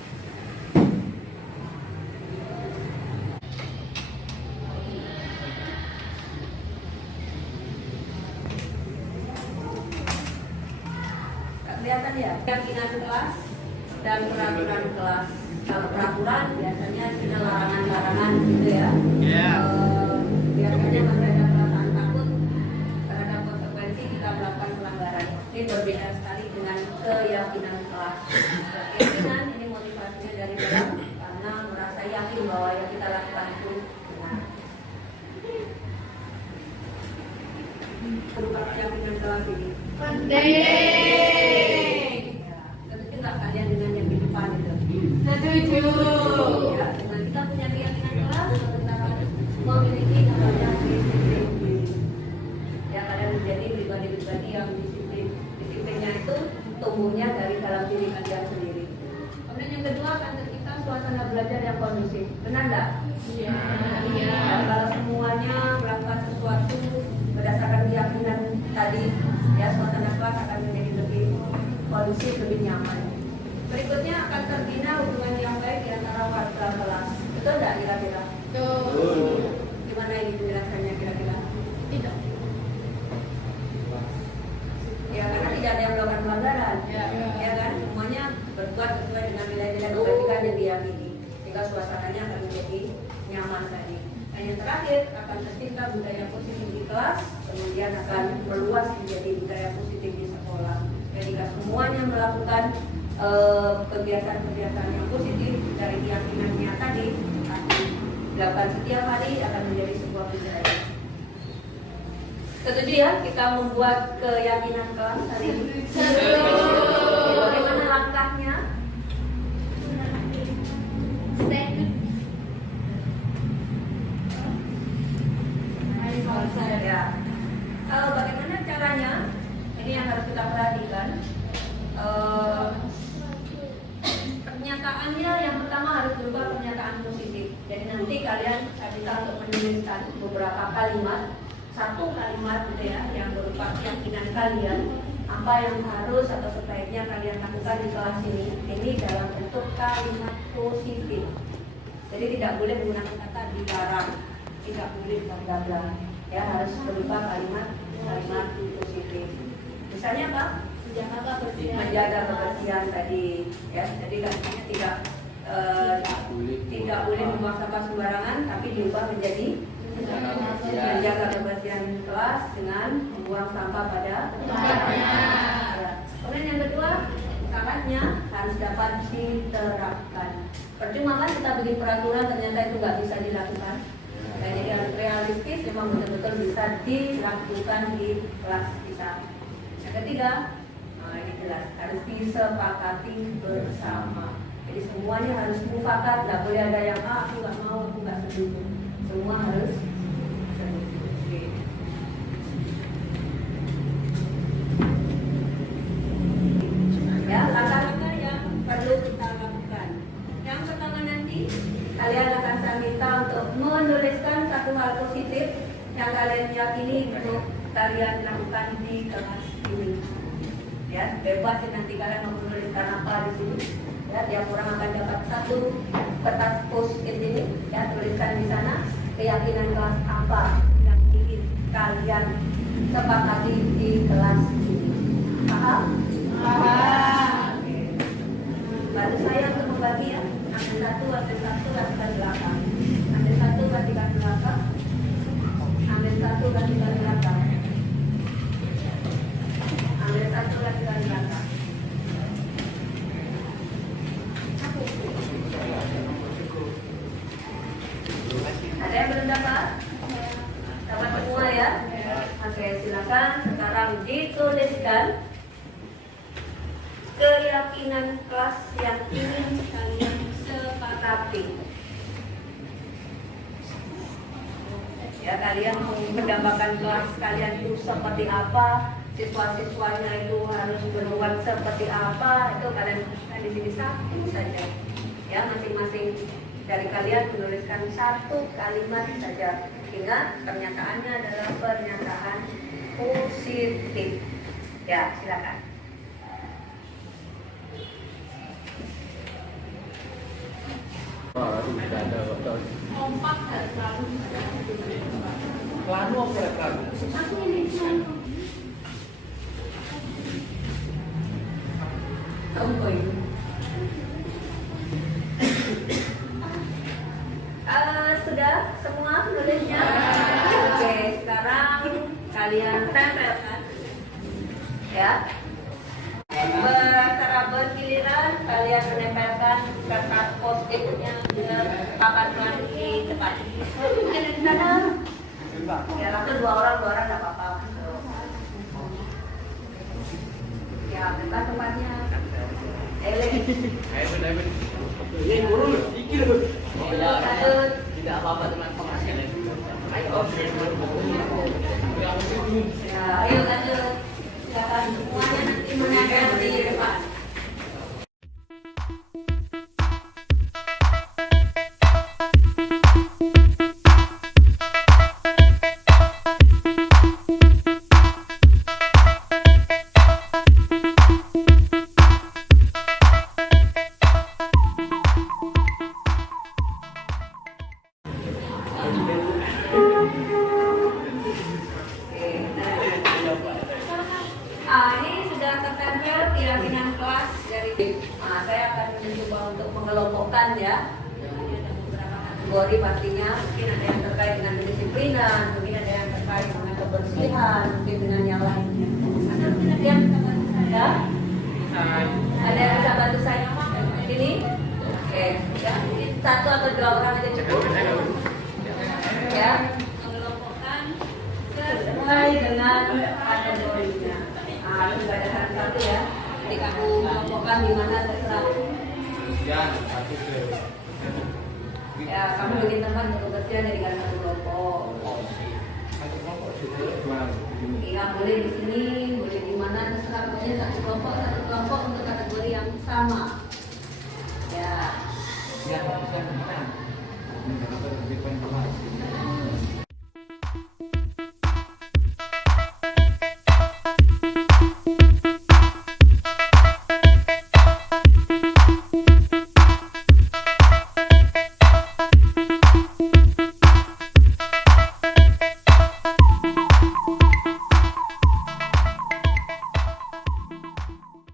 Kelihatan ya, keyakinan kelas dan peraturan kelas. Kalau peraturan biasanya ada larangan-larangan gitu ya. Biasanya masih ada perasaan takut terhadap konsekuensi kita melakukan pelanggaran. Ini berbeda sekali dengan keyakinan kelas. Keyakinan ini motivasinya dari dalam karena merasa yakin bahwa yang kita lakukan itu benar. Berupa keyakinan kelas ini. Kalian dengan yang di depan itu. Setuju. Ya, dengan kita punya keyakinan kelas, kita harus memiliki namanya disiplin. Ya, kalian menjadi pribadi-pribadi yang disiplin. Disiplinnya itu diri kalian sendiri. Kemudian yang kedua akan tercipta suasana belajar yang kondusif. Benar nggak? Iya. Ya, kalau semuanya melakukan sesuatu berdasarkan keyakinan tadi, ya suasana kelas akan menjadi lebih kondusif, lebih nyaman. Berikutnya akan terbina hubungan yang baik di antara warga kelas. Betul nggak kira-kira? Gimana ini penjelasannya kira-kira? Tidak. Ya, karena tidak ada yang melakukan pelanggaran. Ya kan? Semuanya berbuat sesuai dengan nilai-nilai kebajikan yang diyakini. Sehingga suasananya akan menjadi nyaman tadi. Dan yang terakhir akan tercipta budaya positif di kelas, kemudian akan meluas menjadi budaya positif di sekolah. Jadi jika semuanya melakukan kegiatan-kegiatan yang positif dari keyakinannya tadi, dilakukan setiap hari akan menjadi sebuah budaya. Setuju ya kita membuat keyakinan kelas hari ini? Bagaimana langkahnya? Ya. Bagaimana caranya? Ini yang harus kita perhatikan. Pernyataannya yang pertama harus berupa pernyataan positif. Jadi nanti kalian saya minta untuk menuliskan beberapa kalimat, satu kalimat gitu ya, yang berupa keyakinan kalian, apa yang harus atau sebaiknya kalian lakukan di kelas ini dalam bentuk kalimat positif. Jadi tidak boleh menggunakan kata dilarang, tidak boleh bla ya, harus berupa kalimat positif. Misalnya apa? Menjaga kebersihan tadi ya, jadi kalimatnya tidak boleh membuang sampah sembarangan, tapi diubah menjadi menjaga kebersihan kelas dengan membuang sampah pada tempatnya. Ya. Kemudian yang kedua, syaratnya harus dapat diterapkan. Percuma kan kita bikin peraturan ternyata itu nggak bisa dilakukan. Nah, jadi harus realistis, memang betul-betul bisa dilakukan di kelas kita. Yang ketiga, ini jelas harus disepakati bersama. Jadi semuanya harus mufakat, nggak boleh ada yang aku nggak mau, aku nggak setuju. Semua harus setuju. Ya, langkah-langkah yang perlu kita lakukan. Yang pertama nanti kalian akan saya minta untuk menuliskan satu hal positif yang kalian yakini untuk kalian lakukan di kelas ini. Ya, bebas nanti kalian mau menuliskan apa di sini. Ya, tiap orang akan dapat satu kertas post-it ini. Ya, tuliskan di sana keyakinan kelas apa yang ingin kalian sepakati di kelas ini. Paham? Paham. Oke. Bantu saya untuk membagi ya. Ambil satu, kasihkan belakang. Ambil satu, kasihkan belakang. Ambil satu, kasihkan belakang. Ambil satu, kasihkan belakang. Ada yang belum dapat? Dapat semua ya? Oke, silakan sekarang dituliskan keyakinan kelas yang ingin kalian sepakati. Ya, kalian mendambakan kelas kalian itu seperti apa, siswa-siswanya itu harus berbuat seperti apa, itu kalian tuliskan di sini satu saja. Ya, masing-masing dari kalian menuliskan satu kalimat saja. Ingat, pernyataannya adalah pernyataan positif. Ya, silakan. Kompak dan selalu Plano apa ya plano? aku ini Sudah semua menulisnya? Oke, sekarang kalian tempelkan ya. Secara bergiliran kalian menempelkan kertas post-it-nya ke papan tulis di depan. Mungkin di sana. Ya, langsung dua orang nggak apa-apa. Ya, bebas tempatnya. Tidak apa-apa dengan penghasilan. Ya, ayo lanjut. Silakan semuanya nanti menempel di depan. Nah, saya akan mencoba untuk mengelompokkan ya. Ini ada beberapa kategori pastinya. Mungkin ada yang terkait dengan kedisiplinan, mungkin ada yang terkait dengan kebersihan, mungkin dengan yang lainnya. Ada mungkin ada yang bisa bantu saya. Ada yang bisa bantu saya di sini? Oke, ya. Mungkin satu atau dua orang aja cukup. Ya, mengelompokkan sesuai dengan kategorinya. Nah, harus ada satu ya. Jadi kamu mengelompokkan di mana terserah. Ya, kamu bikin tempat untuk kebersihan jadikan satu kelompok. Iya, boleh di sini, boleh di mana terserah. Pokoknya satu kelompok untuk kategori yang sama. Ya.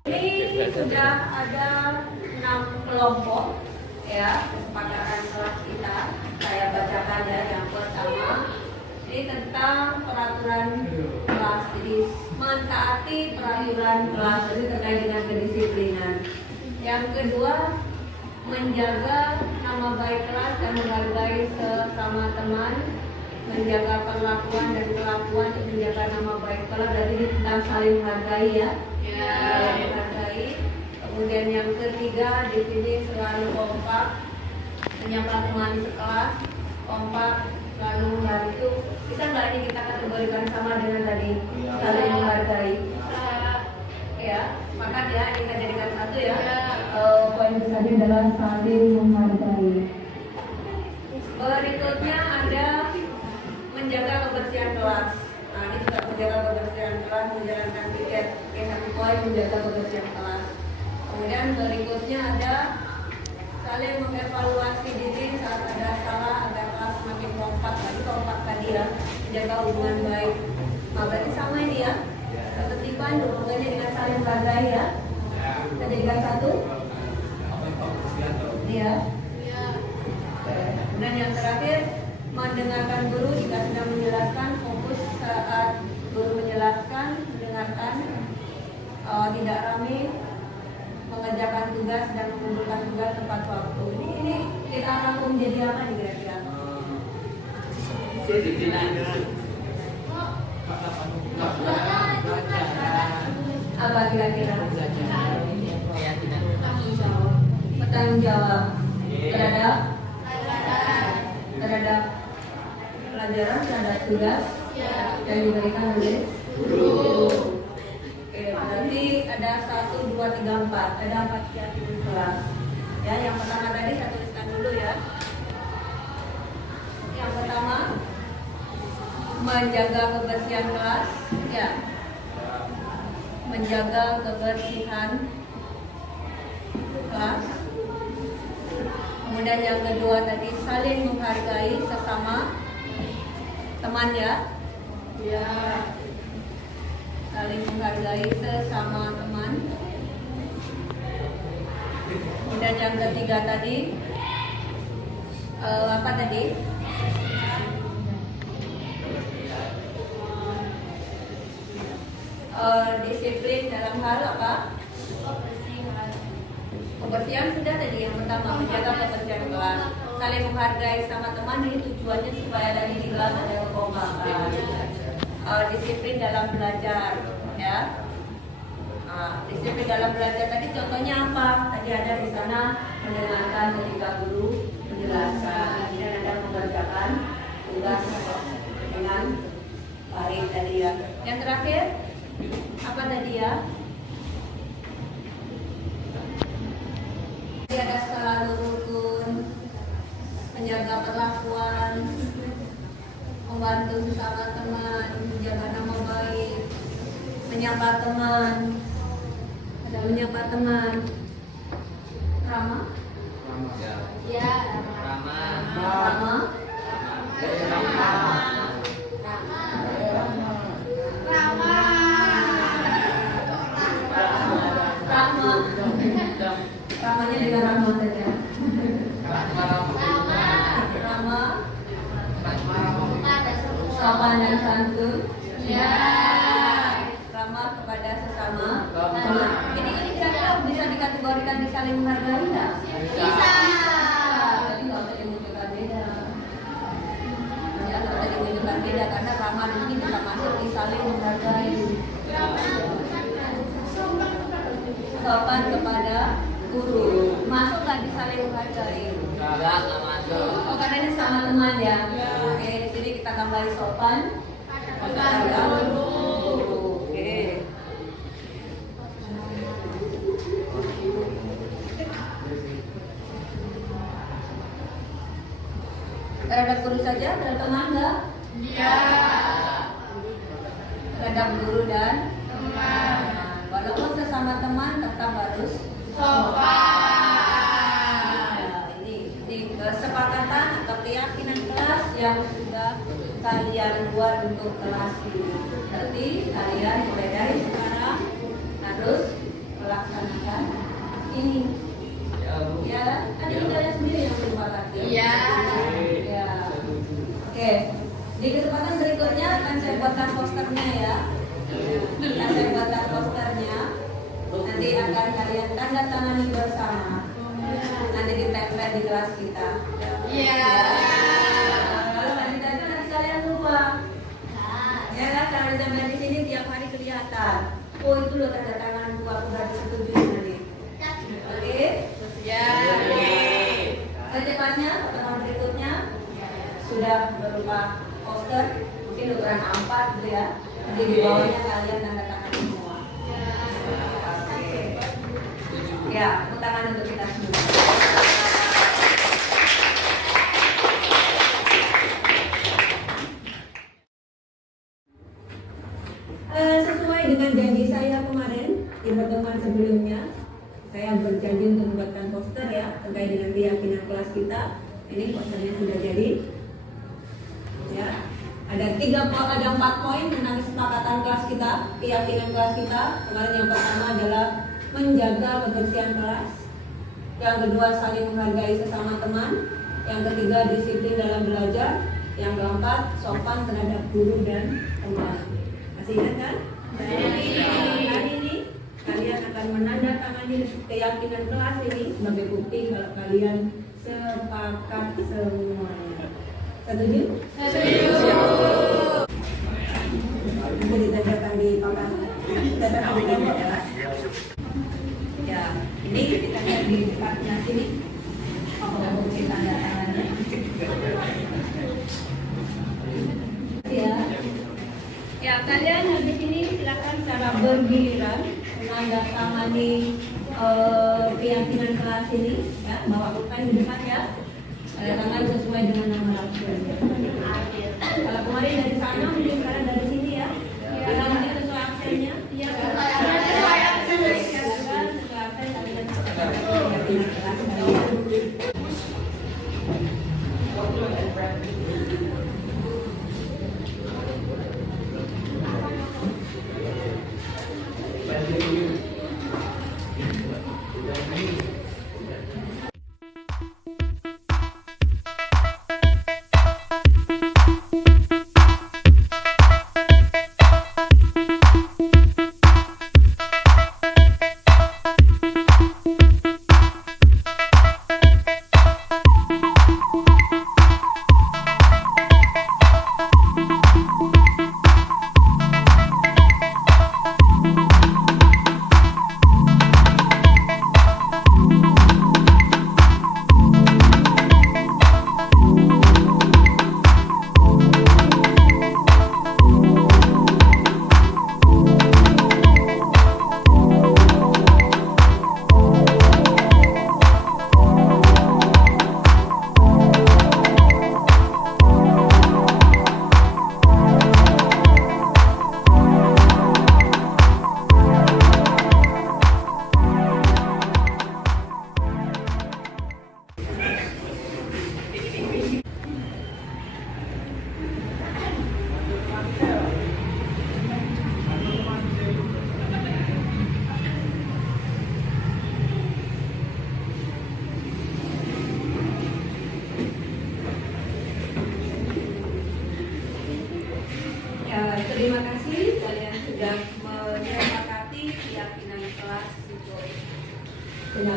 Ini sudah ada 6 kelompok ya kesepakatan kelas kita. Saya bacakan ya. Yang pertama ini tentang peraturan kelas, jadi mentaati peraturan kelas, jadi terkait dengan kedisiplinan. Yang kedua, menjaga nama baik kelas dan menghargai sesama teman, menjaga perlakuan dan kelakuan untuk menjaga nama baik kelas. Jadi tentang saling menghargai ya. Saling menghargai. Kemudian yang ketiga di sini selalu kompak, menyapa teman sekelas, kompak, selalu membantu. Bisa nggak ini kita kategorikan sama dengan tadi saling menghargai? Ya, maka ya ini kita jadikan satu ya. Poin besarnya adalah saling menghargai. Berikutnya ada menjaga kebersihan kelas. Nah, ini juga menjaga kebersihan kelas, menjalankan piket. Oke, satu poin menjaga kebersihan kelas. Kemudian berikutnya ada saling mengevaluasi diri saat ada salah agar kelas semakin kompak. Tadi kompak tadi ya, menjaga hubungan baik. Nah, berarti sama ini ya. Ketertiban hubungannya dengan saling menghargai ya. Kita jadikan satu. Iya. Kemudian yang terakhir, mendengarkan guru jika sedang menjelaskan, fokus saat guru menjelaskan, mendengarkan, tidak ramai, mengerjakan tugas dan mengumpulkan tugas tepat waktu. Ini kita rangkum jadi apa nih kira-kira? Apa kira-kira? Bertanggung jawab terhadap pelajaran, terhadap tugas yang diberikan oleh guru. Oke, berarti ada 1, 2, 3, 4. Ada 4 di kelas. Ya, yang pertama tadi saya tuliskan dulu ya. Yang pertama, menjaga kebersihan kelas. Ya, menjaga kebersihan kelas. Kemudian yang kedua tadi saling menghargai sesama teman ya. Ya. Saling menghargai sesama teman. Kemudian yang ketiga tadi apa tadi? Disiplin dalam hal apa? Kebersihan sudah tadi yang pertama, menjaga kebersihan kelas. Saling menghargai sama teman, ini tujuannya supaya tadi di kelas ada kekompakan. Disiplin dalam belajar ya. Disiplin dalam belajar tadi contohnya apa? Tadi ada di sana mendengarkan ketika guru menjelaskan, dan ada mengerjakan tugas dengan baik tadi ya. Yang terakhir apa tadi ya? Jadi ada selalu rukun, menjaga perlakuan, membantu sesama teman, menjaga nama baik, menyapa teman, ada menyapa teman, ramah, ya, ramah, Ramanya dengan Rama saja. Rama. Sopan dan santun. Ya. Ramah kepada sesama. Ini kira-kira bisa dikategorikan di saling menghargai nggak? Bisa. Tapi nggak usah dimunculkan beda. Ya, nggak usah dimunculkan beda karena ramah ini tetap masuk di saling menghargai. Sopan kepada guru. Masuk nggak di saling menghargai? Nggak masuk. Oh, karena ini sama teman ya. Oke, di sini kita tambahin sopan kepada guru. Oke. Terhadap guru saja, terhadap teman enggak? Iya. Terhadap guru dan teman. Walaupun sesama teman tetap harus sopan. Ya, ini kesepakatan atau keyakinan kelas yang sudah kalian buat untuk kelas ini. Berarti kalian mulai dari sekarang harus melaksanakan ini. Ya, ada kalian sendiri yang menyepakati. Iya. Ya. Oke. Di kesempatan berikutnya akan saya buatkan posternya ya. Akan saya buatkan posternya. Nanti akan kalian tanda tangani bersama. Nanti ditempel di kelas kita. Iya. Kalau nggak ditempel nanti kalian lupa. Ya kan, kalau ditempel di sini tiap hari kelihatan. Oh itu loh tanda tangan gua, aku udah disetujui nanti. Oke? Ya. Secepatnya pertemuan berikutnya sudah berupa poster, mungkin ukuran A4 gitu ya. Nanti di bawahnya kalian tanda tangan semua. Oke. Ya, tepuk tangan untuk kita semua. Sesuai dengan janji saya kemarin di pertemuan sebelumnya, saya berjanji untuk membuatkan poster ya terkait dengan keyakinan kelas kita. Ini posternya sudah jadi. Ya, ada 4 poin tentang kesepakatan kelas kita, keyakinan kelas kita. Kemarin yang pertama adalah menjaga kebersihan kelas. Yang kedua saling menghargai sesama teman. Yang ketiga disiplin dalam belajar. Yang keempat sopan terhadap guru dan teman. Masih ingat kan? Hari ini kalian akan menandatangani keyakinan kelas ini sebagai bukti kalau kalian sepakat semuanya. Setuju? Setuju. Bisa ditandakan di papan. Tandakan di tembok ya. Ya, ini kita lihat di dekatnya sini. Bukti tanda tangannya. Ya. Ya, kalian habis ini silakan secara bergiliran menandatangani keyakinan kelas ini ya, bawa bukan di depan ya. Tangan sesuai dengan nama langsungnya. Kalau kemarin dari sana, mungkin sekarang dari sini ya. Kalau mungkin sesuai aksennya. Iya. Sesuai aksen. Sesuai aksen kalian keyakinan kelas kalian.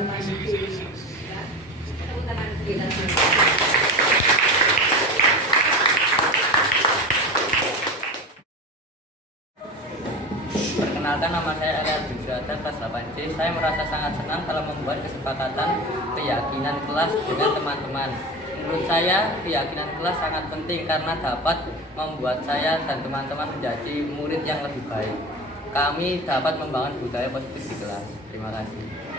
Perkenalkan, nama saya Arya Juliata, kelas 8C. Saya merasa sangat senang kalau membuat kesepakatan keyakinan kelas dengan teman-teman. Menurut saya, keyakinan kelas sangat penting karena dapat membuat saya dan teman-teman menjadi murid yang lebih baik. Kami dapat membangun budaya positif di kelas. Terima kasih.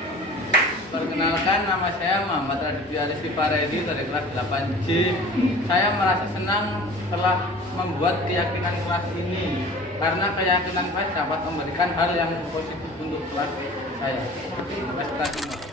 Perkenalkan, nama saya Muhammad Raditya Rizky Faredi dari kelas 8C. Saya merasa senang telah membuat keyakinan kelas ini karena keyakinan kelas dapat memberikan hal yang positif untuk kelas saya. Terima kasih.